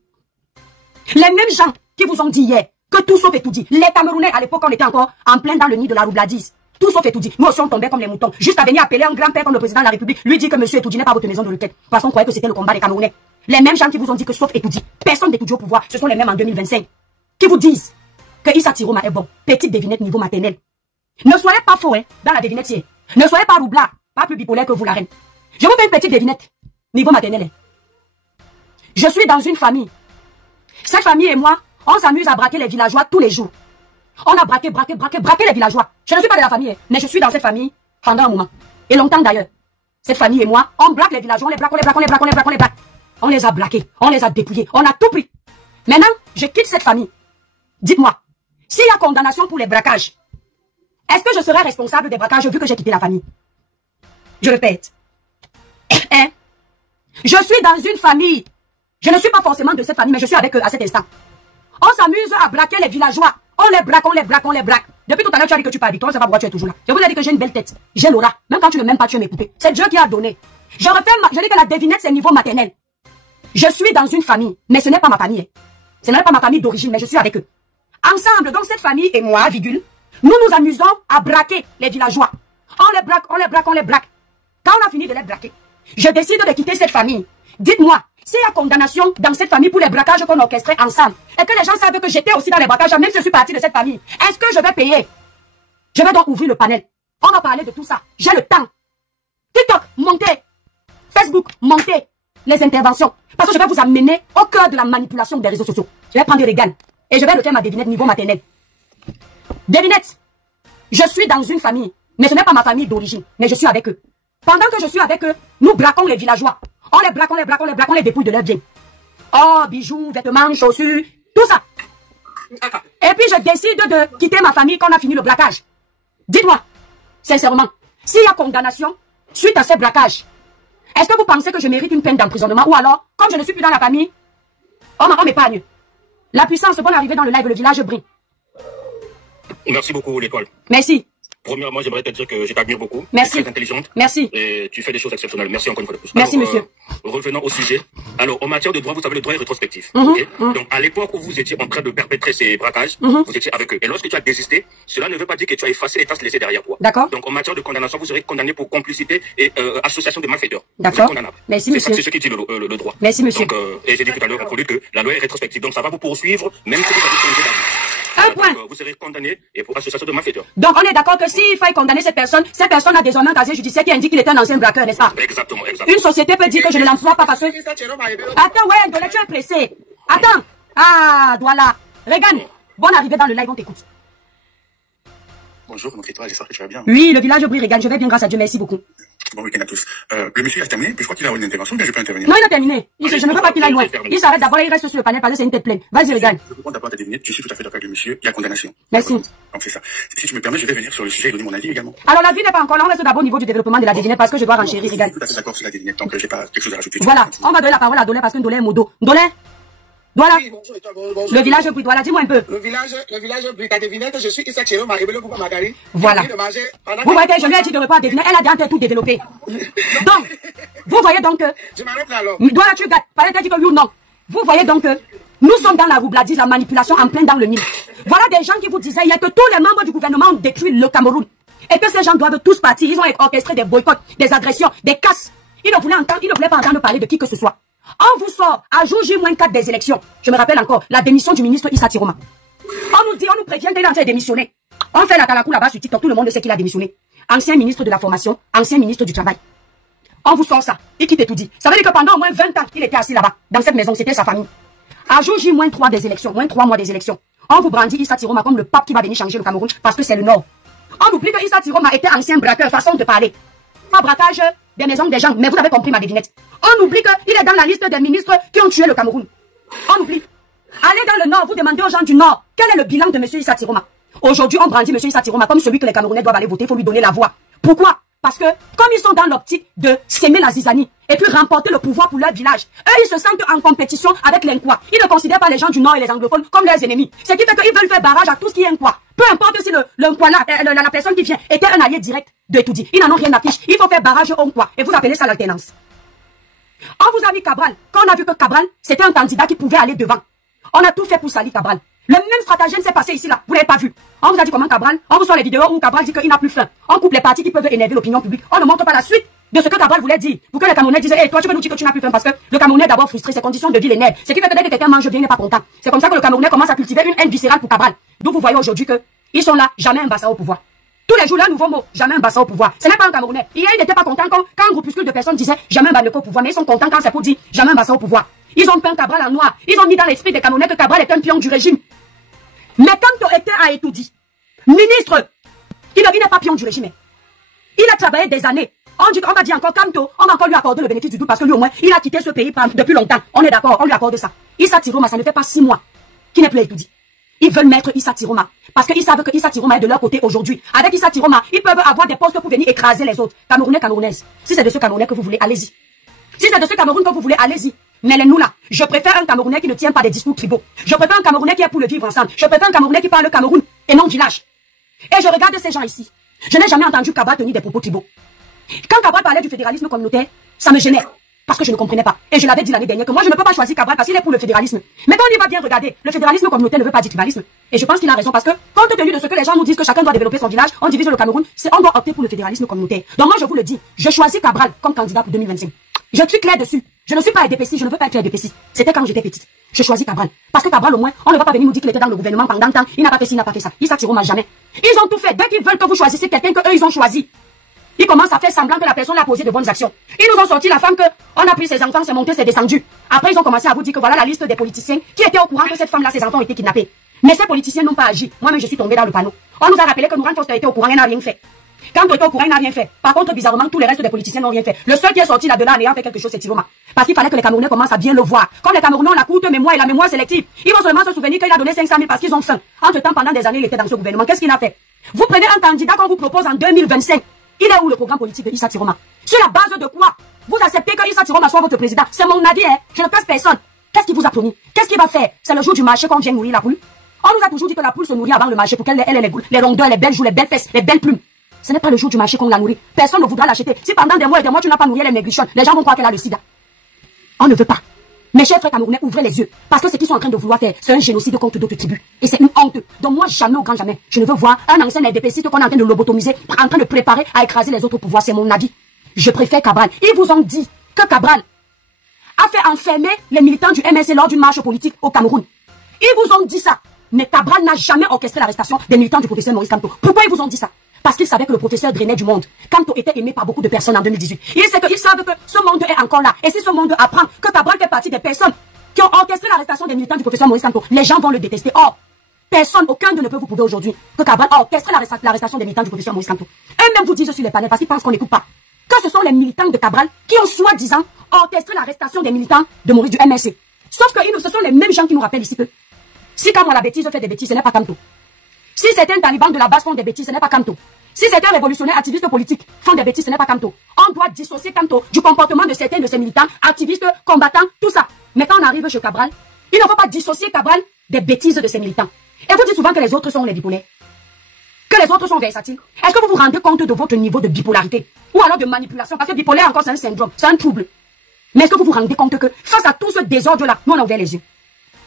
Les mêmes gens qui vous ont dit hier que tout sauf Etoudi. Les Camerounais, à l'époque, on était encore en plein dans le nid de la roubladise. Tout sauf Etoudi. Nous aussi, on tombait comme les moutons. Juste à venir appeler un grand-père comme le président de la République, lui dire que monsieur Etoudi n'est pas votre maison de retraite. Parce qu'on croyait que c'était le combat des Camerounais. Les mêmes gens qui vous ont dit que sauf Etoudi, personne d'Etoudi au pouvoir, ce sont les mêmes en 2025. Qui vous disent que Issa Tiroma est bon. Petite devinette niveau maternel. Ne soyez pas faux, hein, dans la devinette hier. Ne soyez pas roublard, pas plus bipolaire que vous, la reine. Je vous fais une petite devinette, niveau maternel. Hein. Je suis dans une famille. Cette famille et moi, on s'amuse à braquer les villageois tous les jours. On a braqué les villageois. Je ne suis pas de la famille, mais je suis dans cette famille pendant un moment. Et longtemps d'ailleurs. Cette famille et moi, on braque les villageois, on les braque. On les a braqués, on les a dépouillés, on a tout pris. Maintenant, je quitte cette famille. Dites-moi, s'il y a condamnation pour les braquages, est-ce que je serai responsable des braquages vu que j'ai quitté la famille? Je répète. Hein? Je suis dans une famille. Je ne suis pas forcément de cette famille, mais je suis avec eux à cet instant. On s'amuse à braquer les villageois. On les braque. Depuis tout à l'heure, tu as dit que tu parles avec toi, on ne sait pas pourquoi tu es toujours là. Je vous ai dit que j'ai une belle tête. J'ai l'aura. Même quand tu ne m'aimes pas, tu es mes poupées. C'est Dieu qui a donné. Je dis que la devinette, c'est niveau maternel. Je suis dans une famille, mais ce n'est pas ma famille. Ce n'est pas ma famille d'origine, mais je suis avec eux. Ensemble, donc cette famille et moi, nous nous amusons à braquer les villageois. On les braque. Quand on a fini de les braquer, je décide de quitter cette famille. Dites-moi, s'il y a condamnation dans cette famille pour les braquages qu'on orchestrait ensemble, et que les gens savent que j'étais aussi dans les braquages, même si je suis partie de cette famille, est-ce que je vais payer? Je vais donc ouvrir le panel. On va parler de tout ça. J'ai le temps. TikTok, montez. Facebook, montez les interventions. Parce que je vais vous amener au cœur de la manipulation des réseaux sociaux. Je vais prendre des régales. Et je vais le faire ma devinette niveau maternel. Devinette. Je suis dans une famille. Mais ce n'est pas ma famille d'origine. Mais je suis avec eux. Pendant que je suis avec eux, nous braquons les villageois. On les braque, on les dépouille de leurs biens. Oh, bijoux, vêtements, chaussures, tout ça. Et puis je décide de quitter ma famille quand on a fini le braquage. Dites-moi, sincèrement, s'il y a condamnation suite à ces braquages, est-ce que vous pensez que je mérite une peine d'emprisonnement? Ou alors, comme je ne suis plus dans la famille, on m'épargne. La puissance, bonne arrivée dans le live, le village brille. Merci beaucoup, l'étoile. Merci. Premièrement, j'aimerais te dire que je t'admire beaucoup. Merci. Tu es très intelligente. Merci. Et tu fais des choses exceptionnelles. Merci encore une fois de plus. Merci, alors, monsieur. Revenons au sujet. Alors, en matière de droit, vous savez, le droit est rétrospectif. Okay? Donc, à l'époque où vous étiez en train de perpétrer ces braquages, vous étiez avec eux. Et lorsque tu as désisté, cela ne veut pas dire que tu as effacé les tâches laissées derrière toi. D'accord. Donc, en matière de condamnation, vous serez condamné pour complicité et association de malfaiteurs. D'accord. Merci, monsieur. C'est ce qui dit le droit. Merci, monsieur. Donc, et j'ai dit tout à l'heure en produit que la loi est rétrospective. Donc, ça va vous poursuivre, même si vous avez changé d'avis. Un point. Donc, vous serez condamné et pour association de malfaiteurs. Donc on est d'accord que s'il faille condamner cette personne a désormais un casier judiciaire qui indique qu'il est un ancien braqueur, n'est-ce pas? Exactement. Une société peut dire que je ne l'emploie pas parce que... Attends, ouais, Douala, tu es pressé. Attends. Ah, Douala. Regarde. Bonne arrivée dans le live, on t'écoute. Bonjour, notre étoile, j'espère que tu vas bien. Oui, le village brille, regarde, je vais bien grâce à Dieu, merci beaucoup. Bon week-end à tous. Le monsieur a terminé, puis je crois qu'il a une intervention, mais je peux intervenir. Non, il a terminé. Je ne veux pas qu'il aille loin. Il s'arrête d'abord, il reste sur le panel parce que c'est une tête pleine. Vas-y, regarde. Je réponds d'abord à ta devinette, je suis tout à fait d'accord avec le monsieur, il y a condamnation. Merci. Donc c'est ça. Si tu me permets, je vais venir sur le sujet et donner mon avis également. Alors la vie n'est pas encore là, on reste d'abord au niveau du développement de la devinette parce que je dois renchérir, Je suis regarde. tout à fait d'accord sur la devinette, donc j'ai pas quelque chose à rajouter. Voilà, on va donner la parole à Dolé parce que Dolé est modo. Dolé, Douala. Oui, bonjour, bonjour. Le village brille, Douala, dis-moi un peu. Le village brille. Ta devinette, je suis Issa Chiroma et le Bouba Magari. Voilà. Vous voyez que je lui ai dit de répondre à deviner, elle a déjà tout développé. Donc, vous voyez donc que... Je m'arrête là alors. Douala, tu gâtes. Fallait te dire que oui ou non. Vous voyez donc que nous sommes dans la roubladise, la manipulation en plein dans le mille. Voilà des gens qui vous disaient hier que tous les membres du gouvernement ont détruit le Cameroun. Et que ces gens doivent tous partir. Ils ont orchestré des boycotts, des agressions, des casses. Ils ne voulaient pas entendre parler de qui que ce soit. On vous sort à jour J-4 des élections. Je me rappelle encore la démission du ministre Issa Tiroma. On nous prévient qu'il est en train de démissionner. On fait la talakou là-bas sur TikTok, tout le monde sait qu'il a démissionné. Ancien ministre de la formation, ancien ministre du travail. On vous sort ça. Et qui t'a tout dit. Ça veut dire que pendant au moins 20 ans, il était assis là-bas, dans cette maison, c'était sa famille. À jour J-3 des élections, moins 3 mois des élections. On vous brandit Issa Tiroma comme le pape qui va venir changer le Cameroun parce que c'est le Nord. On oublie que Issa Tiroma était ancien braqueur, façon de parler. Pas braquage des maisons des gens, mais vous avez compris ma devinette. On oublie qu'il est dans la liste des ministres qui ont tué le Cameroun. On oublie. Allez dans le Nord, vous demandez aux gens du Nord, quel est le bilan de M. Issa Tiroma? Aujourd'hui, on brandit M. Issa Tiroma comme celui que les Camerounais doivent aller voter, il faut lui donner la voix. Pourquoi? Parce que, comme ils sont dans l'optique de s'aimer la zizanie et puis remporter le pouvoir pour leur village, eux, ils se sentent en compétition avec les Nkwa. Ils ne considèrent pas les gens du Nord et les anglophones comme leurs ennemis. Ce qui fait qu'ils veulent faire barrage à tout ce qui est Nkwa. Peu importe si le Nkwa là, la personne qui vient était un allié direct de Etoudi. Ils n'en ont rien à fiche. Il faut faire barrage au Nkwa. Et vous appelez ça l'alternance. On vous a mis Cabral. Quand on a vu que Cabral, c'était un candidat qui pouvait aller devant. On a tout fait pour salir Cabral. Le même stratagème s'est passé ici là. Vous l'avez pas vu. On vous a dit comment Cabral. On vous sort les vidéos où Cabral dit qu'il n'a plus faim. On coupe les parties qui peuvent énerver l'opinion publique. On ne montre pas la suite de ce que Cabral voulait dire. Pour que les Camerounais disent, hey, toi tu peux nous dire que tu n'as plus faim parce que le Camerounais est d'abord frustré, ses conditions de vie les nerfs. Ce qui fait que dès que quelqu'un mange bien, il n'est pas content. C'est comme ça que le Camerounais commence à cultiver une haine viscérale pour Cabral. Donc vous voyez aujourd'hui que ils sont là, jamais un Bassa au pouvoir. Tous les jours, là, un nouveau mot, jamais un Bassa au pouvoir. Ce n'est pas un Camerounais. Hier, ils n'étaient pas contents quand un groupuscule de personnes disait jamais un Bameko au pouvoir, mais ils sont contents quand c'est pour dire jamais un Bassa au pouvoir. Ils ont peint Cabral en noir. Ils ont mis dans l'esprit des Camerounais que Cabral est un pion du régime. Mais quand tu étais à Etoudi, ministre, il n'est pas pion du régime. Il a travaillé des années. On va dire encore Kanto, on va encore lui accorder le bénéfice du doute parce que lui au moins, il a quitté ce pays depuis longtemps. On est d'accord, on lui accorde ça. Issa Tiroma, ça ne fait pas 6 mois qu'il n'est plus à Etoudi. Ils veulent mettre Issa Tiroma parce qu'ils savent que Issa Tiroma est de leur côté aujourd'hui. Avec Issa Tiroma, ils peuvent avoir des postes pour venir écraser les autres. Camerounais, Camerounaises. Si c'est de ce Camerounais que vous voulez, allez-y. Si c'est de ce Cameroun que vous voulez, allez-y. Mais les nous là, je préfère un Camerounais qui ne tient pas des discours tribaux. Je préfère un Camerounais qui est pour le vivre ensemble. Je préfère un Camerounais qui parle le Cameroun et non village. Et je regarde ces gens ici. Je n'ai jamais entendu Cabral tenir des propos tribaux. Quand Cabral parlait du fédéralisme communautaire, ça me gênait. Parce que je ne comprenais pas. Et je l'avais dit l'année dernière que moi je ne peux pas choisir Cabral parce qu'il est pour le fédéralisme. Mais quand on y va bien regarder, le fédéralisme communautaire ne veut pas dire tribalisme. Et je pense qu'il a raison parce que, compte tenu de ce que les gens nous disent que chacun doit développer son village, on divise le Cameroun, on doit opter pour le fédéralisme communautaire. Donc moi je vous le dis, je choisis Cabral comme candidat pour 2025. Je suis clair dessus. Je ne suis pas ADPC, je ne veux pas être ADPC. C'était quand j'étais petite. Je choisis Cabral. Parce que Cabral au moins, on ne va pas venir nous dire qu'il était dans le gouvernement pendant le temps. Il n'a pas fait ci, il n'a pas fait ça. Issa Tiroma jamais. Ils ont tout fait. Dès qu'ils veulent que vous choisissiez quelqu'un que eux ils ont choisi, ils commencent à faire semblant que la personne a posé de bonnes actions. Ils nous ont sorti la femme que on a pris ses enfants, c'est monté, c'est descendu. Après ils ont commencé à vous dire que voilà la liste des politiciens qui étaient au courant que cette femme-là, ses enfants ont été kidnappés. Mais ces politiciens n'ont pas agi. Moi-même je suis tombée dans le panneau. On nous a rappelé que Nourane Foster était au courant, il n'a rien fait. Quand on était au courant, il n'a rien fait. Par contre, bizarrement, tous les restes des politiciens n'ont rien fait. Le seul qui est sorti là-dedans en ayant fait quelque chose, c'est Tiroma. Parce qu'il fallait que les Camerounais commencent à bien le voir. Comme les Camerounais ont la courte mémoire et la mémoire sélective, ils vont seulement se souvenir qu'il a donné 500 000 parce qu'ils ont faim. Entre-temps, pendant des années, il était dans ce gouvernement. Qu'est-ce qu'il a fait? Vous prenez un candidat qu'on vous propose en 2025. Il est où le programme politique de Issa Tiroma? Sur la base de quoi vous acceptez que Issa Tiroma soit votre président? C'est mon avis, hein. Je ne casse personne. Qu'est-ce qu'il vous a promis? Qu'est-ce qu'il va faire? C'est le jour du marché qu'on vient nourrir la poule. On nous a toujours dit que la poule se nourrit avant le marché pour qu'elle ait les rondeurs, les belles joues, les belles fesses, les belles plumes. Ce n'est pas le jour du marché qu'on la nourrit. Personne ne voudra l'acheter. Si pendant des mois et des mois tu n'as pas nourri les maigrichons, les gens vont croire qu'elle a le sida. On ne veut pas. Mes chers frères camerounais, ouvrez les yeux. Parce que ce qu'ils sont en train de vouloir faire, c'est un génocide contre d'autres tribus. Et c'est une honte. Donc moi, jamais au grand jamais, je ne veux voir un ancien LDPciste qu'on est en train de lobotomiser, en train de préparer à écraser les autres pouvoirs. C'est mon avis. Je préfère Cabral. Ils vous ont dit que Cabral a fait enfermer les militants du MSC lors d'une marche politique au Cameroun. Ils vous ont dit ça. Mais Cabral n'a jamais orchestré l'arrestation des militants du professeur Maurice Kamto. Pourquoi ils vous ont dit ça? Parce qu'ils savaient que le professeur drainait du monde. Kamto était aimé par beaucoup de personnes en 2018. Ils savent que ce monde est encore là. Et si ce monde apprend que Cabral fait partie des personnes qui ont orchestré l'arrestation des militants du professeur Maurice Kamto, les gens vont le détester. Or, personne, aucun d'eux ne peut vous prouver aujourd'hui que Cabral a orchestré l'arrestation des militants du professeur Maurice Kamto. Eux-mêmes vous disent sur les panels parce qu'ils pensent qu'on n'écoute pas. Que ce sont les militants de Cabral qui ont soi-disant orchestré l'arrestation des militants de Maurice du MSC. Sauf que ce sont les mêmes gens qui nous rappellent ici que si quand moi la bêtise fait des bêtises, ce n'est pas Kamto. Si certains talibans de la base font des bêtises, ce n'est pas Kamto. Si certains révolutionnaires activistes politiques font des bêtises, ce n'est pas Kamto. On doit dissocier Kamto du comportement de certains de ces militants, activistes, combattants, tout ça. Mais quand on arrive chez Cabral, il ne faut pas dissocier Cabral des bêtises de ses militants. Et vous dites souvent que les autres sont les bipolaires. Que les autres sont versatiles. Est-ce que vous vous rendez compte de votre niveau de bipolarité? Ou alors de manipulation? Parce que bipolaire encore c'est un syndrome, c'est un trouble. Mais est-ce que vous vous rendez compte que face à tout ce désordre-là, nous on a ouvert les yeux.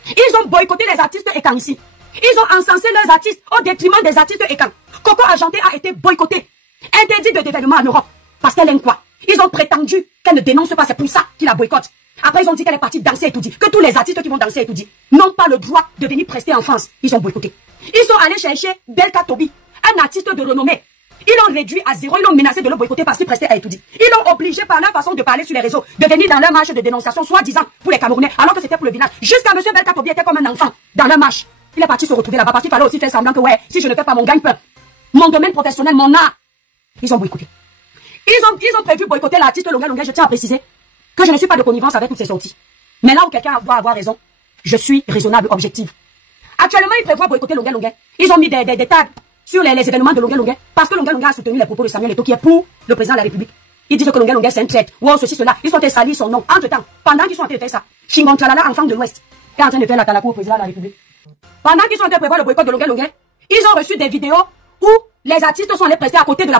Ils ont boycotté les artistes écans ici. Ils ont encensé leurs artistes au détriment des artistes écans. Coco Argenté a été boycottée. Interdit de développement en Europe. Parce qu'elle aime quoi? Ils ont prétendu qu'elle ne dénonce pas, c'est pour ça qu'ils la boycottent. Après ils ont dit qu'elle est partie danser et tout dit. Que tous les artistes qui vont danser et tout dit n'ont pas le droit de venir prester en France. Ils ont boycotté. Ils sont allés chercher Belka Tobi, un artiste de renommée. Ils l'ont réduit à zéro, ils l'ont menacé de le boycotter parce qu'il prestait à Etoudi. Ils l'ont obligé par leur façon de parler sur les réseaux de venir dans leur marche de dénonciation, soi-disant pour les Camerounais, alors que c'était pour le village. Jusqu'à monsieur Belka Tobi était comme un enfant dans leur marche. Il est parti se retrouver là-bas parce qu'il fallait aussi faire semblant que ouais, si je ne fais pas mon gagne-pain, mon domaine professionnel, mon art, ils ont boycotté. Ils ont prévu boycotter l'artiste Longa Longa. Je tiens à préciser que je ne suis pas de connivence avec toutes ces sorties. Mais là où quelqu'un doit avoir raison, je suis raisonnable, objective. Actuellement, ils prévoient boycotter Longa Longa. Ils ont mis des tags sur les événements de Longa Longa parce que Longa Longa a soutenu les propos de Samuel Eto'o qui est pour le président de la République. Ils disent que Longa Longa c'est un traître. Wow, ceci, cela. Ils sont allés salir son nom. Entre-temps, pendant qu'ils sont en train de faire ça, Shingon Tchalala, enfant de l'Ouest, est en train de faire la talakou au président de la République. Pendant qu'ils sont en train de prévoir le boycott de Longa Longa, ils ont reçu des vidéos où les artistes sont allés prester aux côtés de la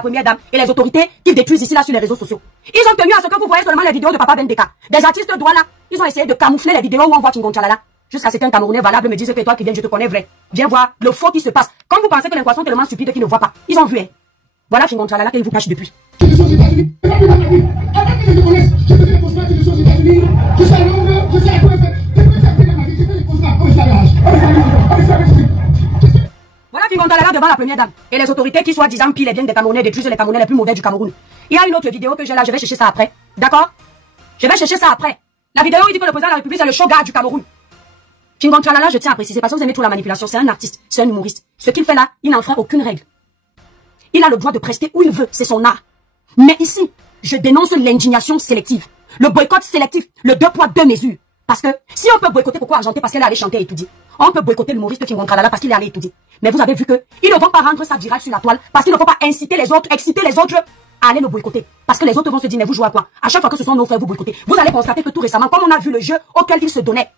première dame et les autorités qu'ils détruisent ici là sur les réseaux sociaux. Ils ont tenu à ce que vous voyez seulement les vidéos de Papa Bendeka. Des artistes douala, ils ont essayé de camoufler les vidéos où on voit Shingon Tchalala. Jusqu'à ce qu'un Camerounais valable me dise que toi qui viens, je te connais vrai. Viens voir le faux qui se passe. Quand vous pensez que les poissons sont tellement stupides qu'ils ne voient pas, ils ont vu. Hein. Voilà Shingon Tchalala qu'ils vous cachent depuis. Voilà Shingon Tchalala devant la première dame. Et les autorités qui soi-disant pillent les biens des Camerounais, détruisent les Camerounais les plus mauvais du Cameroun. Il y a une autre vidéo que j'ai là, je vais chercher ça après. D'accord? Je vais chercher ça après. La vidéo, il dit que le président de la République, c'est le shogun du Cameroun. Fingontralala, je tiens à préciser, parce que vous aimez trop la manipulation, c'est un artiste, c'est un humoriste. Ce qu'il fait là, il n'enfreint aucune règle. Il a le droit de prester où il veut, c'est son art. Mais ici, je dénonce l'indignation sélective, le boycott sélectif, le 2 poids 2 mesures. Parce que si on peut boycotter pourquoi Argenté parce qu'elle est allée chanter et tout dit, on peut boycotter l'humoriste Fingontralala parce qu'il est allé étudier. Mais vous avez vu que ils ne vont pas rendre ça direct sur la toile parce qu'il ne faut pas inciter les autres, exciter les autres à aller le boycotter. Parce que les autres vont se dire, mais vous jouez à quoi? À chaque fois que ce sont nos frères, vous boycottez. Vous allez constater que tout récemment, comme on a vu le jeu auquel ils se donnaient,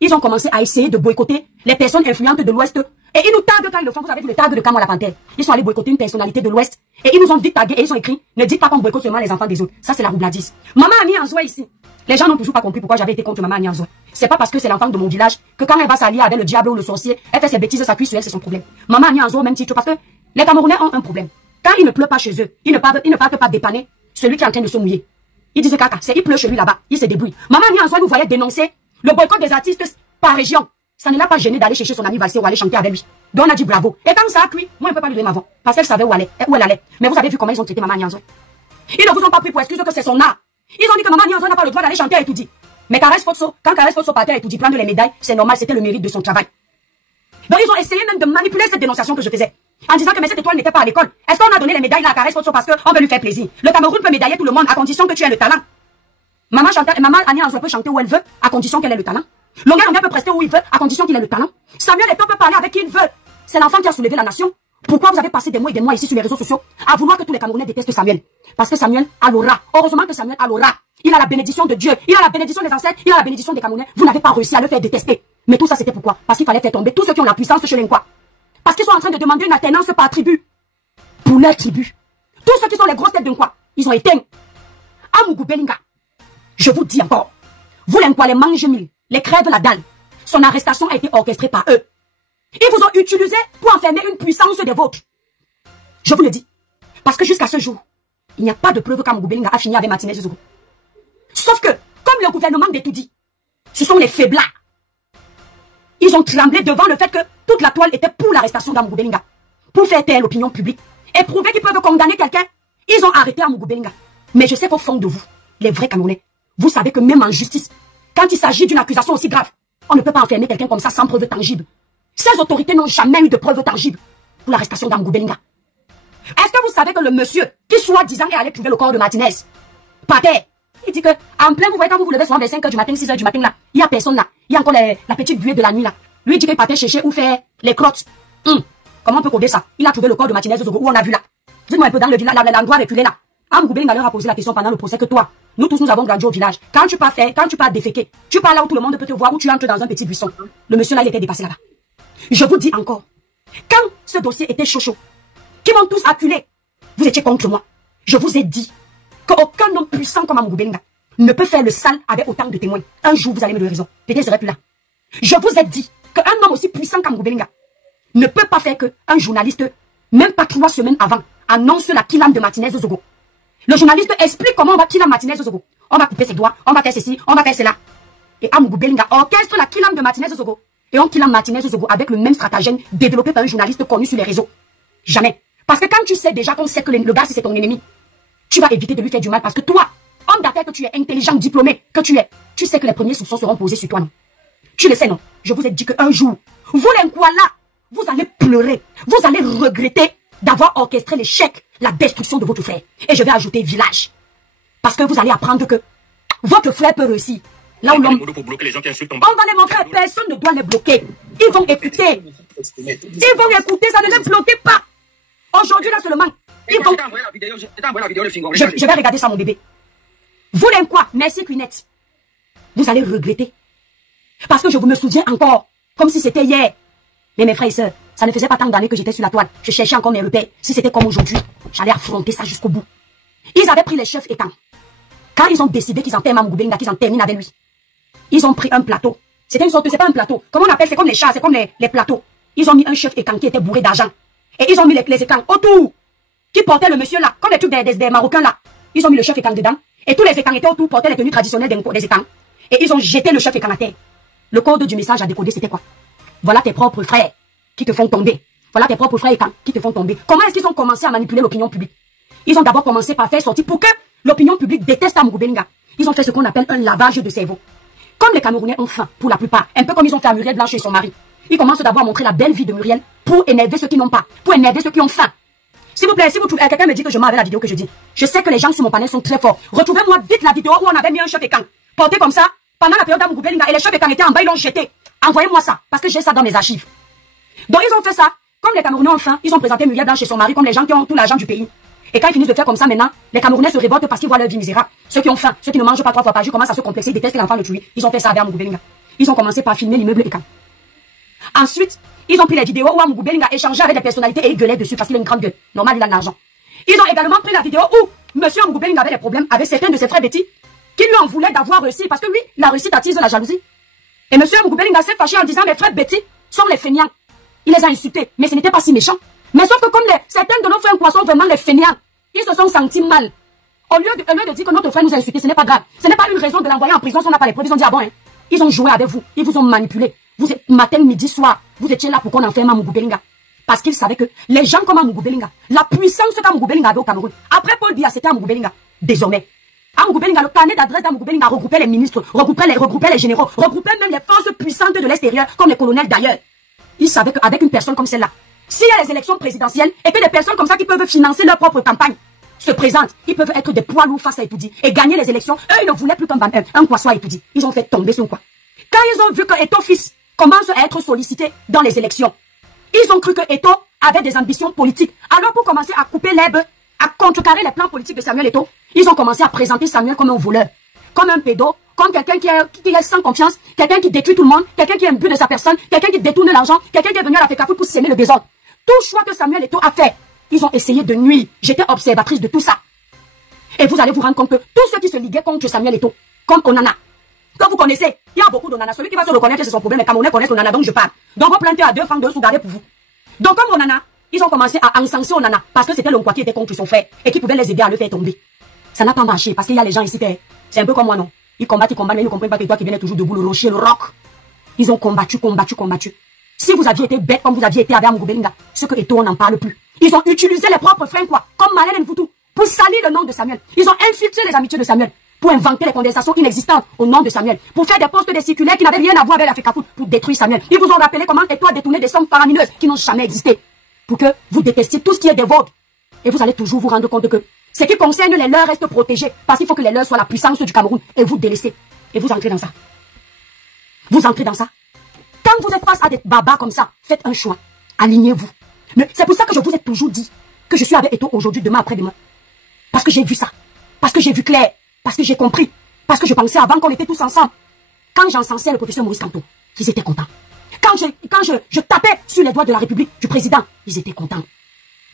ils ont commencé à essayer de boycotter les personnes influentes de l'Ouest. Et ils nous taguent quand ils le font. Vous avez vu le tag de Camo la Panthère. Ils sont allés boycotter une personnalité de l'Ouest. Et ils nous ont vite tagué et ils ont écrit, ne dites pas qu'on boycotte seulement les enfants des autres. Ça, c'est la roubladise. Maman Annie Anzoua ici. Les gens n'ont toujours pas compris pourquoi j'avais été contre Maman Annie Anzoua. C'est pas parce que c'est l'enfant de mon village que quand elle va s'allier avec le diable ou le sorcier, elle fait ses bêtises, ça cuit sur elle, c'est son problème. Maman Annie Anzoua au même titre parce que les Camerounais ont un problème. Quand il ne pleut pas chez eux, ils ne partent pas dépanner celui qui est en train de se mouiller. Ils disent caca, il pleut chez lui là-bas, il se débrouille. Maman Annie Anzoua nous voyait dénoncer le boycott des artistes par région. Ça ne l'a pas gêné d'aller chercher son ami Valsé ou aller chanter avec lui. Donc on a dit bravo. Et quand ça a cuit, moi je ne peux pas lui donner ma voix. Parce qu'elle savait où elle allait. Mais vous avez vu comment ils ont traité Maman Annie Anzoua. Ils ne vous ont pas pris pour excuse que c'est son art. Ils ont dit que Maman Annie Anzoua n'a pas le droit d'aller chanter et tout dit. Mais Caresse Fosso, quand Caresse Fosso partait et tout dit prendre les médailles, c'est normal, c'était le mérite de son travail. Donc ils ont essayé même de manipuler cette dénonciation que je faisais. En disant que mais cette étoile n'était pas à l'école. Est-ce qu'on a donné les médailles là à Caresse Fosso parce qu'on veut lui faire plaisir? Le Cameroun peut médailler tout le monde à condition que tu aies le talent. Maman Annie Anzoua peut chanter où elle veut à condition qu'elle ait le talent. Longuet peut prester où il veut à condition qu'il ait le talent. Samuel Eto'o peut parler avec qui il veut. C'est l'enfant qui a soulevé la nation. Pourquoi vous avez passé des mois et des mois ici sur les réseaux sociaux à vouloir que tous les Camerounais détestent Samuel? Parce que Samuel a l'aura. Heureusement que Samuel a l'aura. Il a la bénédiction de Dieu. Il a la bénédiction des ancêtres. Il a la bénédiction des Camerounais. Vous n'avez pas réussi à le faire détester. Mais tout ça c'était pourquoi? Parce qu'il fallait faire tomber tous ceux qui ont la puissance chez l'Inqua. Parce qu'ils sont en train de demander une alternance par tribu. Pour leur tribu. Tous ceux qui sont les grosses têtes d'Inqua, ils ont éteint. Amougou Belinga. Je vous dis encore. Vous l'Inqua, les mange mille, les crèves la dalle. Son arrestation a été orchestrée par eux. Ils vous ont utilisé pour enfermer une puissance des vôtres. Je vous le dis. Parce que jusqu'à ce jour, il n'y a pas de preuve qu'Amougou Belinga a fini avec Martinez Zogo. Sauf que, comme le gouvernement d'Etoudi, ce sont les faiblards. Ils ont tremblé devant le fait que toute la toile était pour l'arrestation d'Amougou Belinga. Pour faire taire l'opinion publique. Et prouver qu'ils peuvent condamner quelqu'un. Ils ont arrêté Amougou Belinga. Mais je sais qu'au fond de vous, les vrais Camerounais, vous savez que même en justice, quand il s'agit d'une accusation aussi grave, on ne peut pas enfermer quelqu'un comme ça sans preuve tangible. Ces autorités n'ont jamais eu de preuve tangible pour l'arrestation d'Amougou Belinga. Est-ce que vous savez que le monsieur qui soi-disant est allé trouver le corps de Martinez, par terre, il dit que en plein, vous voyez quand vous vous levez souvent vers 5h du matin, 6h du matin là, il n'y a personne là, il y a encore la petite buée de la nuit là. Lui il dit qu'il partait chercher où faire les crottes. Comment on peut coder ça? Il a trouvé le corps de Martinez Zogo où on a vu là. Dites-moi un peu dans le village, l'endroit reculé là. Amougou Belinga leur a posé la question pendant le procès que toi, nous tous nous avons grandi au village. Quand tu pars déféquer, tu pars là où tout le monde peut te voir, où tu entres dans un petit buisson. Le monsieur là il était dépassé là-bas. Je vous dis encore, quand ce dossier était chaud, qui m'ont tous acculé, vous étiez contre moi. Je vous ai dit qu'aucun homme puissant comme Amougou Belinga ne peut faire le sale avec autant de témoins. Un jour, vous allez me donner raison. Peut-être que je serai plus là. Je vous ai dit qu'un homme aussi puissant qu'Amougou Belinga ne peut pas faire qu'un journaliste, même pas 3 semaines avant, annonce la killam de Martinez Zogo. Le journaliste explique comment on va killam Martinez Zogo. On va couper ses doigts, on va faire ceci, on va faire cela. Et Amougou Belinga orchestre la killam de Martinez Zogo. Et on killam Martinez Zogo avec le même stratagème développé par un journaliste connu sur les réseaux. Jamais. Parce que quand tu sais déjà qu'on sait que le gars c'est ton ennemi, tu vas éviter de lui faire du mal parce que toi, homme d'affaires que tu es, intelligent, diplômé que tu es, tu sais que les premiers soupçons seront posés sur toi, non? Tu le sais, non? Je vous ai dit qu'un jour, vous l'Inqua là, vous allez pleurer, vous allez regretter d'avoir orchestré l'échec, la destruction de votre frère. Et je vais ajouter village. Parce que vous allez apprendre que votre frère peut réussir. Là où l'homme... On va les montrer, personne ne doit les bloquer. Ils vont écouter. Ils vont écouter, ça ne les bloquez pas. Aujourd'hui, là seulement. Ils vont... Je vais regarder ça, mon bébé. Vous l'aimez quoi? Merci, Quinette. Vous allez regretter. Parce que je me souviens encore, comme si c'était hier. Mais mes frères et sœurs, ça ne faisait pas tant d'années que j'étais sur la toile. Je cherchais encore mes repères. Si c'était comme aujourd'hui, j'allais affronter ça jusqu'au bout. Ils avaient pris les chefs étangs. Quand ils ont décidé qu'ils enterrent Amougou Belinga, qu'ils en terminent avec lui, ils ont pris un plateau. C'était une sorte, c'est pas un plateau. Comment on appelle? C'est comme les chars, c'est comme les plateaux. Ils ont mis un chef étang qui était bourré d'argent. Et ils ont mis les étangs autour. Qui portaient le monsieur là, comme les trucs des Marocains là. Ils ont mis le chef étang dedans. Et tous les étangs étaient autour, portaient les tenues traditionnelles des étangs. Et ils ont jeté le chef étang à terre. Le code du message à décoder, c'était quoi? Voilà tes propres frères qui te font tomber. Voilà tes propres frères étangs qui te font tomber. Comment est-ce qu'ils ont commencé à manipuler l'opinion publique? Ils ont d'abord commencé par faire sortir pour que l'opinion publique déteste Amougou Belinga. Ils ont fait ce qu'on appelle un lavage de cerveau. Comme les Camerounais ont faim, pour la plupart, un peu comme ils ont fait à Muriel Blanche et son mari, ils commencent d'abord à montrer la belle vie de Muriel pour énerver ceux qui n'ont pas, pour énerver ceux qui ont faim. S'il vous plaît, si vous trouvez, quelqu'un me dit que je mens avec la vidéo que je dis. Je sais que les gens sur mon panel sont très forts. Retrouvez-moi vite la vidéo où on avait mis un chef écan. Porté comme ça, pendant la période d'Amougou Belinga, et les chefs écan étaient en bas, ils l'ont jeté. Envoyez-moi ça, parce que j'ai ça dans mes archives. Donc ils ont fait ça. Comme les Camerounais ont faim, ils ont présenté Muriel Blanche et son mari comme les gens qui ont tout l'argent du pays. Et quand ils finissent de faire comme ça maintenant, les Camerounais se révoltent parce qu'ils voient leur vie misérable. Ceux qui ont faim, ceux qui ne mangent pas 3 fois par jour commencent à se complexer, ils détestent l'enfant de tuer. Ils ont fait ça avec Amougou Belinga. Ils ont commencé par filmer l'immeuble écan. Ensuite, ils ont pris les vidéos où Amougou Belinga échangeait avec des personnalités et il gueulait dessus parce qu'il a une grande gueule. Normal, il a de l'argent. Ils ont également pris la vidéo où monsieur Amougou Belinga avait des problèmes avec certains de ses frères Betty qui lui en voulaient d'avoir réussi parce que lui, la réussite attise la jalousie. Et monsieur Amougou Belinga s'est fâché en disant mes frères Betty sont les feignants. Il les a insultés, mais ce n'était pas si méchant. Mais sauf que comme certains de nos frères sont vraiment les feignants, ils se sont sentis mal. Au lieu de dire que notre frère nous a insultés, ce n'est pas grave. Ce n'est pas une raison de l'envoyer en prison si on n'a pas les preuves. Ils ont dit ah bon, hein. Ils ont joué avec vous, ils vous ont manipulé. Vous êtes matin, midi, soir, vous étiez là pour qu'on enferme Amougou Belinga. Parce qu'ils savaient que les gens comme Amougou Belinga, la puissance qu'Amougou Belinga avait au Cameroun, après Paul Biya, c'était Amougou Belinga. Désormais, Amougou Belinga, le carnet d'adresse d'Amougou Belinga regroupait les ministres, regroupait les généraux, regroupait même les forces puissantes de l'extérieur, comme les colonels d'ailleurs. Ils savaient qu'avec une personne comme celle-là, s'il y a les élections présidentielles et que des personnes comme ça qui peuvent financer leur propre campagne se présentent, ils peuvent être des poids lourds face à Etoudi et gagner les élections. Eux, ils ne voulaient plus qu'un poisson à Etoudi. Ils ont fait tomber son quoi. Quand ils ont vu que Eto fils commence à être sollicité dans les élections, ils ont cru que Eto avait des ambitions politiques. Alors pour commencer à couper l'herbe, à contrecarrer les plans politiques de Samuel Eto, ils ont commencé à présenter Samuel comme un voleur, comme un pédo, comme quelqu'un qui est sans confiance, quelqu'un qui détruit tout le monde, quelqu'un qui est imbu de sa personne, quelqu'un qui détourne l'argent, quelqu'un qui est venu à la FECAFOOT pour s'aimer le désordre. Tout choix que Samuel Eto a fait, ils ont essayé de nuire. J'étais observatrice de tout ça. Et vous allez vous rendre compte que tous ceux qui se liguaient contre Samuel Eto, comme Onana, que vous connaissez, il y a beaucoup d'Onana. Celui qui va se reconnaître, c'est son problème. Les Camerounais connaissent Onana, donc je parle. Donc vos plaintes à 2 francs, 2 sous gardés pour vous. Donc comme Onana, ils ont commencé à encenser Onana parce que c'était l'Onkwa qui était contre son frère et qui pouvait les aider à le faire tomber. Ça n'a pas marché parce qu'il y a les gens ici, c'est un peu comme moi, non? Ils combattent, mais ils ne comprennent pas que toi qui viens toujours debout, le rocher, le roc. Ils ont combattu. Si vous aviez été bête comme vous aviez été avec Amougou Belinga, ce que Eto, on n'en parle plus. Ils ont utilisé les propres frères, quoi, comme Malène Nfoutou, pour salir le nom de Samuel. Ils ont infiltré les amitiés de Samuel, pour inventer les conversations inexistantes au nom de Samuel, pour faire des postes de circulaires qui n'avaient rien à voir avec la FECAFOOT, pour détruire Samuel. Ils vous ont rappelé comment Eto a détourné des sommes faramineuses qui n'ont jamais existé, pour que vous détestiez tout ce qui est des vôtres. Et vous allez toujours vous rendre compte que ce qui concerne les leurs reste protégé, parce qu'il faut que les leurs soient la puissance du Cameroun, et vous délaissez. Et vous entrez dans ça. Vous entrez dans ça. Quand vous êtes face à des babas comme ça, faites un choix. Alignez-vous. C'est pour ça que je vous ai toujours dit que je suis avec Eto aujourd'hui, demain, après-demain. Parce que j'ai vu ça. Parce que j'ai vu clair. Parce que j'ai compris. Parce que je pensais avant qu'on était tous ensemble. Quand j'encensais le professeur Maurice Kamto, ils étaient contents. Quand je tapais sur les doigts de la République, du président, ils étaient contents.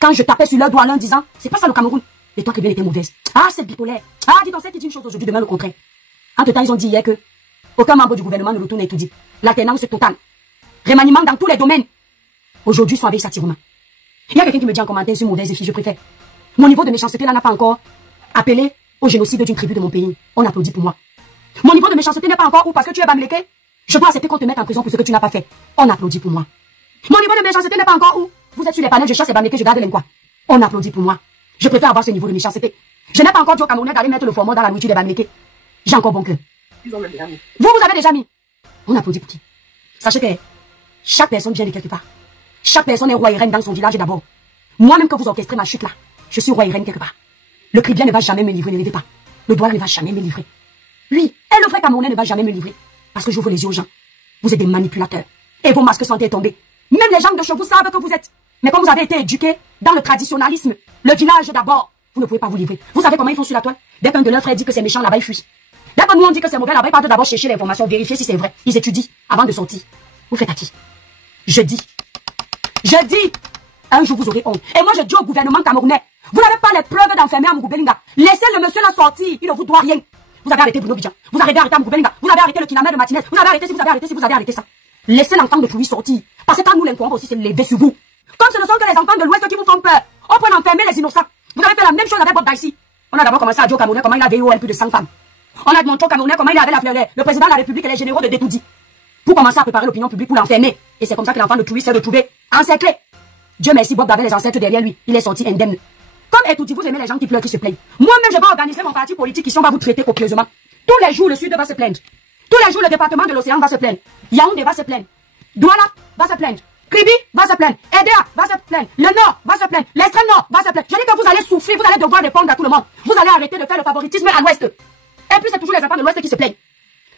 Quand je tapais sur leurs doigts en leur disant, c'est pas ça le Cameroun. Et toi qui bien était mauvaise. Ah, c'est bipolaire. Ah, dis donc, c'est qui dit une chose aujourd'hui, demain le contraire. Entre temps, ils ont dit hier que aucun membre du gouvernement ne retourne Etoudi. L'alternance totale. Remaniement dans tous les domaines. Aujourd'hui, ils sont avec Satiruma. Il y a quelqu'un qui me dit en commentaire sur mauvaise fille, je préfère. Mon niveau de méchanceté là n'a pas encore appelé au génocide d'une tribu de mon pays. On applaudit pour moi. Mon niveau de méchanceté n'est pas encore où parce que tu es bamléké, je dois accepter qu'on te mette en prison pour ce que tu n'as pas fait. On applaudit pour moi. Mon niveau de méchanceté n'est pas encore où vous êtes sur les panels, je chasse et bamléké, je garde l'enquoi. On applaudit pour moi. Je préfère avoir ce niveau de méchanceté. Je n'ai pas encore dit aux Camerounais d'aller mettre le format dans la nourriture des bamlékés. J'ai encore bon cœur. Vous avez déjà mis. On applaudit pour qui? Sachez que chaque personne vient de quelque part. Chaque personne est roi et reine dans son village d'abord. Moi-même que vous orchestrez ma chute là, je suis roi et reine quelque part. Le Cribien ne va jamais me livrer, ne rêvez pas. Le Douala ne va jamais me livrer. Lui, et le vrai Camerounais ne va jamais me livrer. Parce que j'ouvre les yeux aux gens. Vous êtes des manipulateurs. Et vos masques sont tombés. Même les gens de chez vous savent que vous êtes. Mais comme vous avez été éduqués dans le traditionnalisme, le village d'abord, vous ne pouvez pas vous livrer. Vous savez comment ils font sur la toile? Dès qu'un de leurs frères dit que c'est méchant là-bas, ils fuient. Dès que nous on dit que c'est mauvais là-bas, ils partent d'abord chercher l'information, vérifier si c'est vrai. Ils étudient avant de sortir. Vous faites à qui? Je dis, un jour vous aurez honte. Et moi je dis au gouvernement camerounais, vous n'avez pas les preuves d'enfermer Amougou Belinga. Laissez le monsieur là sortir, il ne vous doit rien. Vous avez arrêté Bruno Bidjan, vous avez arrêté Amougou Belinga, vous avez arrêté le Kinamel de Martinez, vous avez arrêté si vous avez arrêté ça. Laissez l'enfant de Trouy sortir. Parce que quand nous l'incombons aussi, c'est lever sur vous. Comme ce ne sont que les enfants de l'Ouest qui vous font peur, on peut enfermer les innocents. Vous avez fait la même chose avec Bob Daïsi. On a d'abord commencé à dire au Camerounais comment il avait eu plus de 100 femmes. On a montré au Camerounais comment il avait le président de la République et les généraux de Détoudi. Pour commencer à préparer l'opinion publique pour l'enfermer. Et c'est comme ça que l'enfant de Trouy s'est retrouvé encerclé. Dieu merci, Bob avait les ancêtres derrière lui. Il est sorti indemne. Comme Etoudi, vous aimez les gens qui pleurent, qui se plaignent. Moi-même, je vais organiser mon parti politique ici, on va vous traiter copieusement. Tous les jours, le Sud va se plaindre. Tous les jours, le département de l'océan va se plaindre. Yaoundé va se plaindre. Douala va se plaindre. Kribi va se plaindre. Edea va se plaindre. Le Nord va se plaindre. L'extrême Nord va se plaindre. Je dis que vous allez souffrir, vous allez devoir répondre à tout le monde. Vous allez arrêter de faire le favoritisme à l'Ouest. Et puis c'est toujours les enfants de l'Ouest qui se plaignent.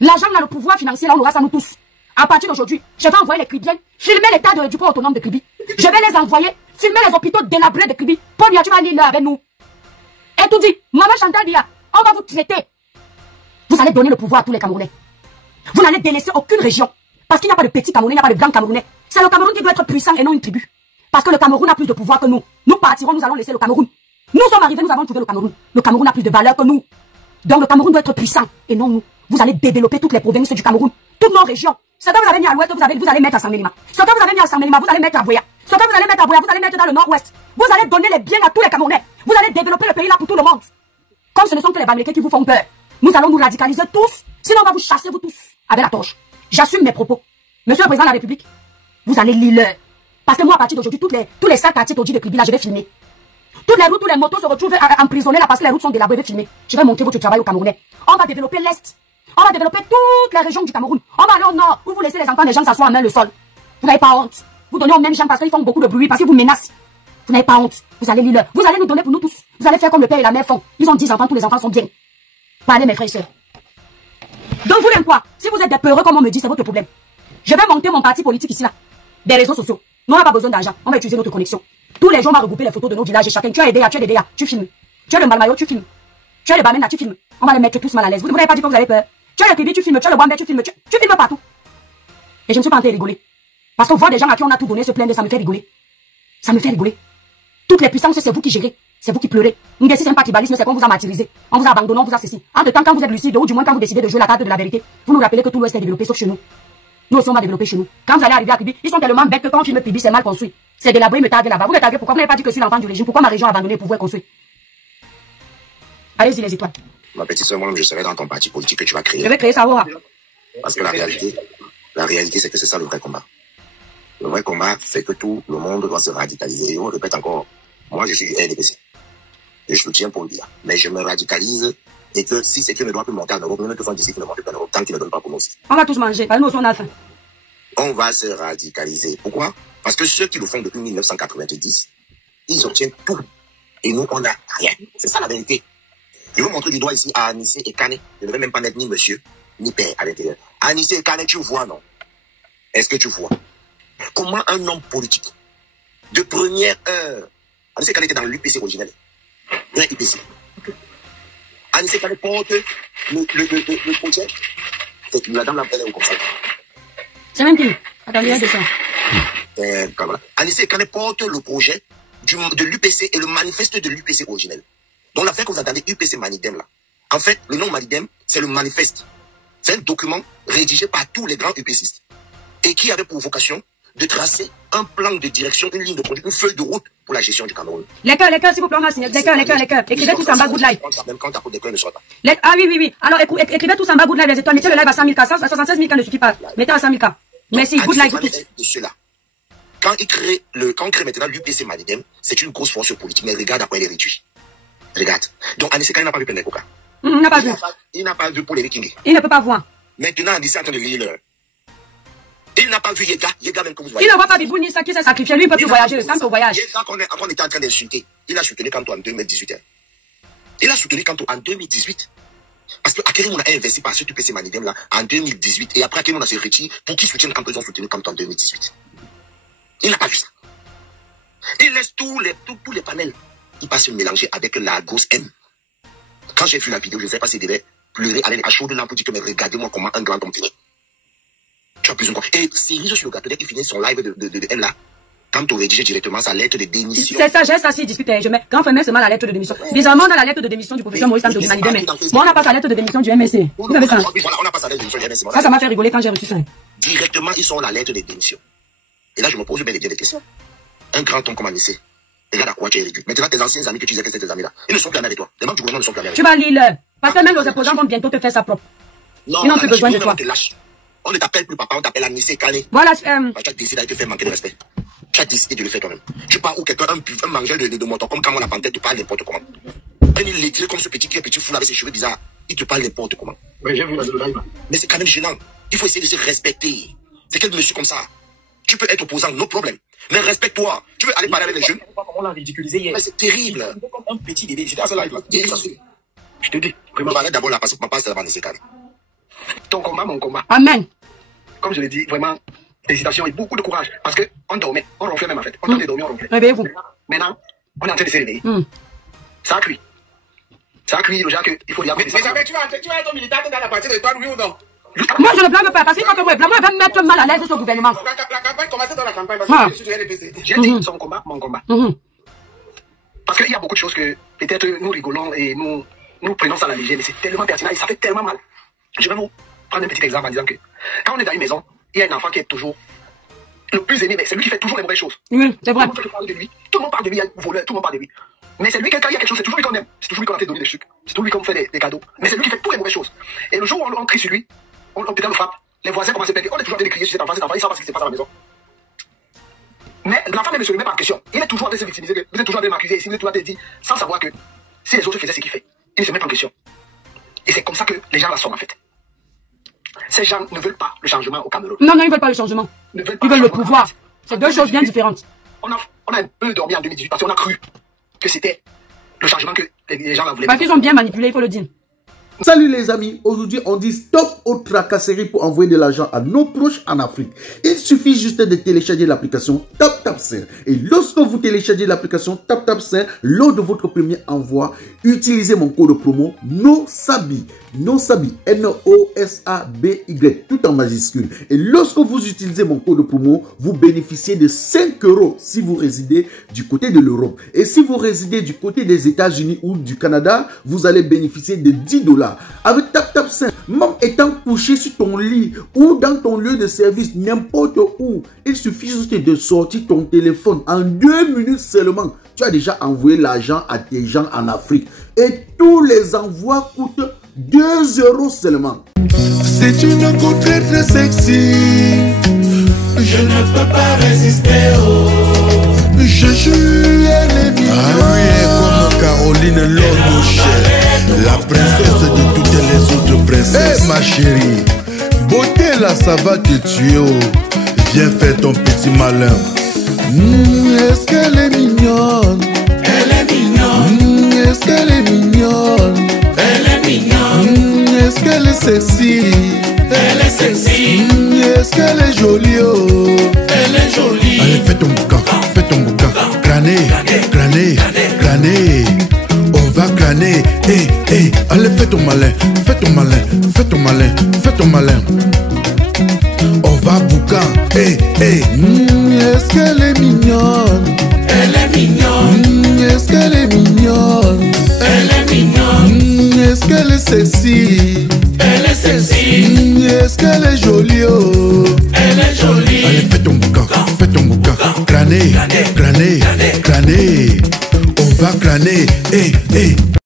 L'argent, là, le pouvoir financier, là, on aura ça nous tous. À partir d'aujourd'hui, je vais envoyer les Kribiens, filmer l'état du port autonome de Kribi. Je vais les envoyer, filmer les hôpitaux délabrés de Kribi. Paul, tu vas lire là avec nous. Et tout dit, Maman Chantal Dia, on va vous traiter. Vous allez donner le pouvoir à tous les Camerounais. Vous n'allez délaisser aucune région. Parce qu'il n'y a pas de petits Camerounais, il n'y a pas de grands Camerounais. C'est le Cameroun qui doit être puissant et non une tribu. Parce que le Cameroun a plus de pouvoir que nous. Nous partirons, nous allons laisser le Cameroun. Nous sommes arrivés, nous avons trouvé le Cameroun. Le Cameroun a plus de valeur que nous. Donc le Cameroun doit être puissant et non nous. Vous allez développer toutes les provinces du Cameroun, toutes nos régions. Ce que vous avez mis à l'ouest, vous allez mettre à Saint-Mélima. Ce que vous avez mis à Saint-Mélima, vous allez mettre à Boya. Ce que vous allez mettre à Boya, vous allez mettre dans le nord-ouest. Vous allez donner les biens à tous les Camerounais. Vous allez développer le pays là pour tout le monde. Comme ce ne sont que les Bamileke qui vous font peur. Nous allons nous radicaliser tous, sinon on va vous chasser vous tous avec la torche. J'assume mes propos. Monsieur le Président de la République, vous allez lire l'heure. Parce que moi, à partir d'aujourd'hui, tous les 5 quartiers taudis de Kribi là, je vais filmer. Toutes les routes, tous les motos se retrouvent emprisonnés là parce que les routes sont délabrées, je vais filmer. Je vais montrer votre travail au Camerounais. On va développer l'Est. On va développer toutes les régions du Cameroun. On va aller au nord, où vous laissez les enfants des gens s'asseoir à main le sol. Vous n'avez pas honte. Vous donnez aux mêmes gens parce qu'ils font beaucoup de bruit, parce qu'ils vous menacent. Vous n'avez pas honte. Vous allez lire. Vous allez nous donner pour nous tous. Vous allez faire comme le père et la mère font. Ils ont 10 enfants, tous les enfants sont bien. Allez mes frères et sœurs. Donc vous l'aimez quoi? Si vous êtes des peureux comme on me dit, c'est votre problème. Je vais monter mon parti politique ici là. Des réseaux sociaux. Nous on n'a pas besoin d'argent. On va utiliser notre connexion. Tous les jours on va regrouper les photos de nos villages et chacun. Tu as des DA, tu filmes. Tu as le Malmayo, tu filmes. Tu as le Bamena, tu filmes. On va les mettre tous mal à l'aise. Vous n'avez pas dit que vous avez peur. Tu as le Kribi, tu filmes. Tu as le Bambé, tu filmes. Tu filmes partout. Et je ne suis pas en train de rigoler. Parce qu'on voit des gens à qui on a tout donné se plaindre, ça me fait rigoler. Ça me fait rigoler. Toutes les puissances, c'est vous qui gérez. C'est vous qui pleurez. N'gesi, c'est pas tribalisme, c'est qu'on vous a martyrisé. On vous a abandonné, on vous a ceci. En temps, quand vous êtes lucide, ou du moins quand vous décidez de jouer la carte de la vérité, vous nous rappelez que tout l'Ouest est développé, sauf chez nous. Nous aussi, on va développer chez nous. Quand vous allez arriver à Kribi, ils sont tellement bêtes que quand on filme Kribi, c'est mal construit. C'est délabré, me taguer là-bas. Vous me taguez pourquoi? Vous n'avez pas dit que je suis l'enfant du régime. Pourquoi ma région a abandonné pour pouvoir construire? Allez-y, les étoiles. Ma petite soeur, moi-même, je serai dans ton parti politique que tu vas créer. Je vais créer ça, Aura. Parce que la réalité, c'est que c'est ça le vrai combat. Le vrai combat, c'est que tout le monde doit se radicaliser. Et on répète encore, moi, je suis du RDPC. Je soutiens pour le dire. Mais je me radicalise et que si c'est que ne doit plus monter en Europe, nous ne faisons d'ici que ne monte pas en Europe, tant qu'ils ne donnent pas pour nous aussi. On va tous manger, parce que nous aussi on a faim. On va se radicaliser. Pourquoi? Parce que ceux qui le font depuis 1990, ils obtiennent tout. Et nous, on n'a rien. C'est ça la vérité. Je veux montrer du doigt ici à Anissé et Kane. Je ne vais même pas mettre ni monsieur, ni père à l'intérieur. Anissé et Kane, tu vois, non? Est-ce que tu vois? Comment un homme politique de première heure, Anissé et Kane était dans l'UPC originel. Dans l'UPC. Anissé et Kane porte le projet. La dame l'appelle au conseil. C'est même pire. Attendez, il y a ça. Anissé et Kane porte le projet de l'UPC et le manifeste de l'UPC originel. Donc l'affaire que vous entendez UPC Manidem là. En fait, le nom Manidem, c'est le manifeste. C'est un document rédigé par tous les grands UPCistes et qui avait pour vocation de tracer un plan de direction, une ligne de conduite, une feuille de route pour la gestion du Cameroun. Les cœurs, s'il vous plaît, on va signer. Les cœurs. Écrivez tous en bas, good live. Même quand ta des cœurs ne sort pas. Ah oui. Alors écrivez tous en bas, good live, les étoiles. Mettez le live à 100 000 cas. 76 000 cas ne suffit pas. Mettez à 100 000 cas. Merci, good live, vous tous. De cela. Quand on crée maintenant l'UPC Manidem, c'est une grosse force politique. Mais regarde à quoi elle est réduite. Regarde. Donc Anissé Kane n'a pas vu Pendekoka. Il n'a pas vu. Il n'a pas vu Paul Eriking. Il ne peut pas voir. Maintenant, Anissé est en train de lire l'heure. Il n'a pas vu Yega même que vous voyez. Il ne voit pas Bibou ni ça qui s'est sacrifié. Lui, il ne peut plus voyager. Quand on voyage. Yega qu'on était en train d'insulter, il a soutenu Kanto en 2018. Il a soutenu Kanto en 2018. Parce que Akerim on a investi par ce UPC Manidem là en 2018. Et après Akerim on a se retiré pour qu'ils soutiennent Kanto, ils ont soutenu Kanto en 2018. Il n'a pas vu ça. Il laisse tous les panels. Il passe se mélanger avec la grosse M. Quand j'ai vu la vidéo, je ne sais pas s'il devait pleurer, aller à chaud de lampe pour dire que mais regardez-moi comment un grand homme finit. Tu as besoin de quoi? Et Cyril sur le gâteau, dès qu'il finit son live de elle là, quand on rédige directement sa lettre de démission. C'est ça, j'ai ça si discuter. Je mets grand frère seulement la lettre de démission. Bizarrement, dans la lettre de démission du professeur Maurice Kamto Manidem, mais moi on n'a pas sa lettre de démission du MSC. Vous savez ça? Voilà, on n'a pas sa lettre de démission du MSC. Ça m'a fait rigoler quand j'ai reçu ça. Directement, ils sont la lettre de démission. Et là, je me pose bien des questions. Un grand homme comme Anissé. Regarde à quoi tu es réduit. Maintenant, tes anciens amis que tu disais que c'était tes amis là, ils ne sont plus amis avec toi. Les membres du gouvernement ne sont plus amis avec toi. Tu vas lire. Parce que même les opposants vont bientôt te faire ça propre. Non, ils n'ont plus besoin de toi. On ne t'appelle plus papa, on t'appelle Anissé Kane. Voilà. Tu as décidé de te faire manquer de respect. Tu as décidé de le faire toi-même. Tu pars où quelqu'un, un mangeur de moto, comme quand on a panté, tu parles n'importe comment. Un illettré comme ce petit qui est petit fou avec ses cheveux bizarres. Il te parle n'importe comment. Oui, j'ai vu le live. Mais c'est quand même gênant. Il faut essayer de se respecter. C'est quel monsieur comme ça? Tu peux être opposant, no problème. Mais respecte-toi. Tu veux aller parler avec les jeunes? On l'a ridiculisé hier. Mais c'est terrible. Comme un petit bébé. J'étais à ce live là. Je te dis. Vraiment, parler d'abord là, parce que papa, c'est la bande de ces cadres. Ton combat, mon combat. Amen. Comme je l'ai dit, vraiment, hésitation et beaucoup de courage. Parce qu'on dormait. On ronflait même en fait. On tentait de dormir, on ronflait. Réveillez-vous. Maintenant, on est en train de se réveiller. Ça a cuit. Ça a cuit, déjà qu'il faut dire. Mais tu vas être militaire dans la partie de toi, oui ou non? Moi, je ne blâme pas, parce que quand je blâme, elle va me mettre mal à l'aise au gouvernement. La campagne commence dans la campagne, parce que je suis LPC. J'ai dit son combat, mon combat. Parce qu'il y a beaucoup de choses que peut-être nous rigolons et nous prenons ça à la légère, mais c'est tellement pertinent et ça fait tellement mal. Je vais vous prendre un petit exemple en disant que quand on est dans une maison, il y a un enfant qui est toujours le plus aimé, mais c'est lui qui fait toujours les mauvaises choses. Oui, c'est vrai. Tout le monde parle de lui, tout le monde parle de lui, il y a un voleur, tout le monde parle de lui. Mais c'est lui, quand il y a quelque chose, c'est toujours lui qu'on aime. C'est toujours lui qu'on a fait donner des trucs. C'est toujours lui qu'on fait des cadeaux. Mais c'est lui qui fait toutes les mauvaises choses. Et le jour où on crie sur lui, on peut-être le frappe. Les voisins commencent à se plaindre. On est toujours en train de crier sur cet enfant, il sait pas ce qui se passe à la maison. Mais l'enfant ne se remet pas en question. Il est toujours en train de se victimiser. Vous êtes toujours en train de m'accuser. Vous êtes toujours en train de dire, sans savoir que si les autres faisaient ce qu'il fait, il se met en question. Et c'est comme ça que les gens la sont en fait. Ces gens ne veulent pas le changement au Cameroun. Non, ils veulent pas le changement. Ils veulent le pouvoir. C'est deux choses bien différentes. On a un peu dormi en 2018 parce qu'on a cru que c'était le changement que les gens la voulaient. Parce qu'ils ont bien manipulé, il faut le dire. Salut les amis, aujourd'hui on dit stop aux tracasseries pour envoyer de l'argent à nos proches en Afrique. Il suffit juste de télécharger l'application TapTapSend. Et lorsque vous téléchargez l'application TapTapSend, lors de votre premier envoi, utilisez mon code promo NOSABY, N-O-S-A-B-Y, tout en majuscule. Et lorsque vous utilisez mon code promo, vous bénéficiez de 5 € si vous résidez du côté de l'Europe. Et si vous résidez du côté des États-Unis ou du Canada, vous allez bénéficier de 10 $. Avec TapTapSend, même étant couché sur ton lit ou dans ton lieu de service, n'importe où, il suffit juste de sortir ton téléphone. En 2 minutes seulement, tu as déjà envoyé l'argent à tes gens en Afrique. Et tous les envois coûtent 2 € seulement. C'est une go très très sexy. Je ne peux pas résister. Je jure, elle est mignonne. Ah oui, comme Caroline Londouche, la princesse de toutes les autres princesses. Hey, ma chérie, beauté là, ça va te tuer. Viens faire ton petit malin. Est-ce qu'elle est mignonne? Elle est mignonne. Est-ce qu'elle est mignonne? Elle est mignonne. Est-ce qu'elle est sexy? Elle est sexy. Est-ce qu'elle est jolie? Oh, elle est jolie. Allez, fais ton boucan, fais ton boucan. Crâner, crâner, crâner. On va crâner. Hey, hey. Allez, fais ton malin, fais ton malin, fais ton malin, fais ton malin. On va boucan. Hey, hey. Est-ce qu'elle est mignonne? Elle est mignonne. Est-ce qu'elle est mignonne? Elle est mignonne. Est-ce qu'elle est sexy? Elle est sexy. Est-ce qu'elle est jolie? Oh, elle est jolie. Allez, fais ton boucan, fais ton boucan. Crâner, crâner, crâner. On va crâner. Hey, hey.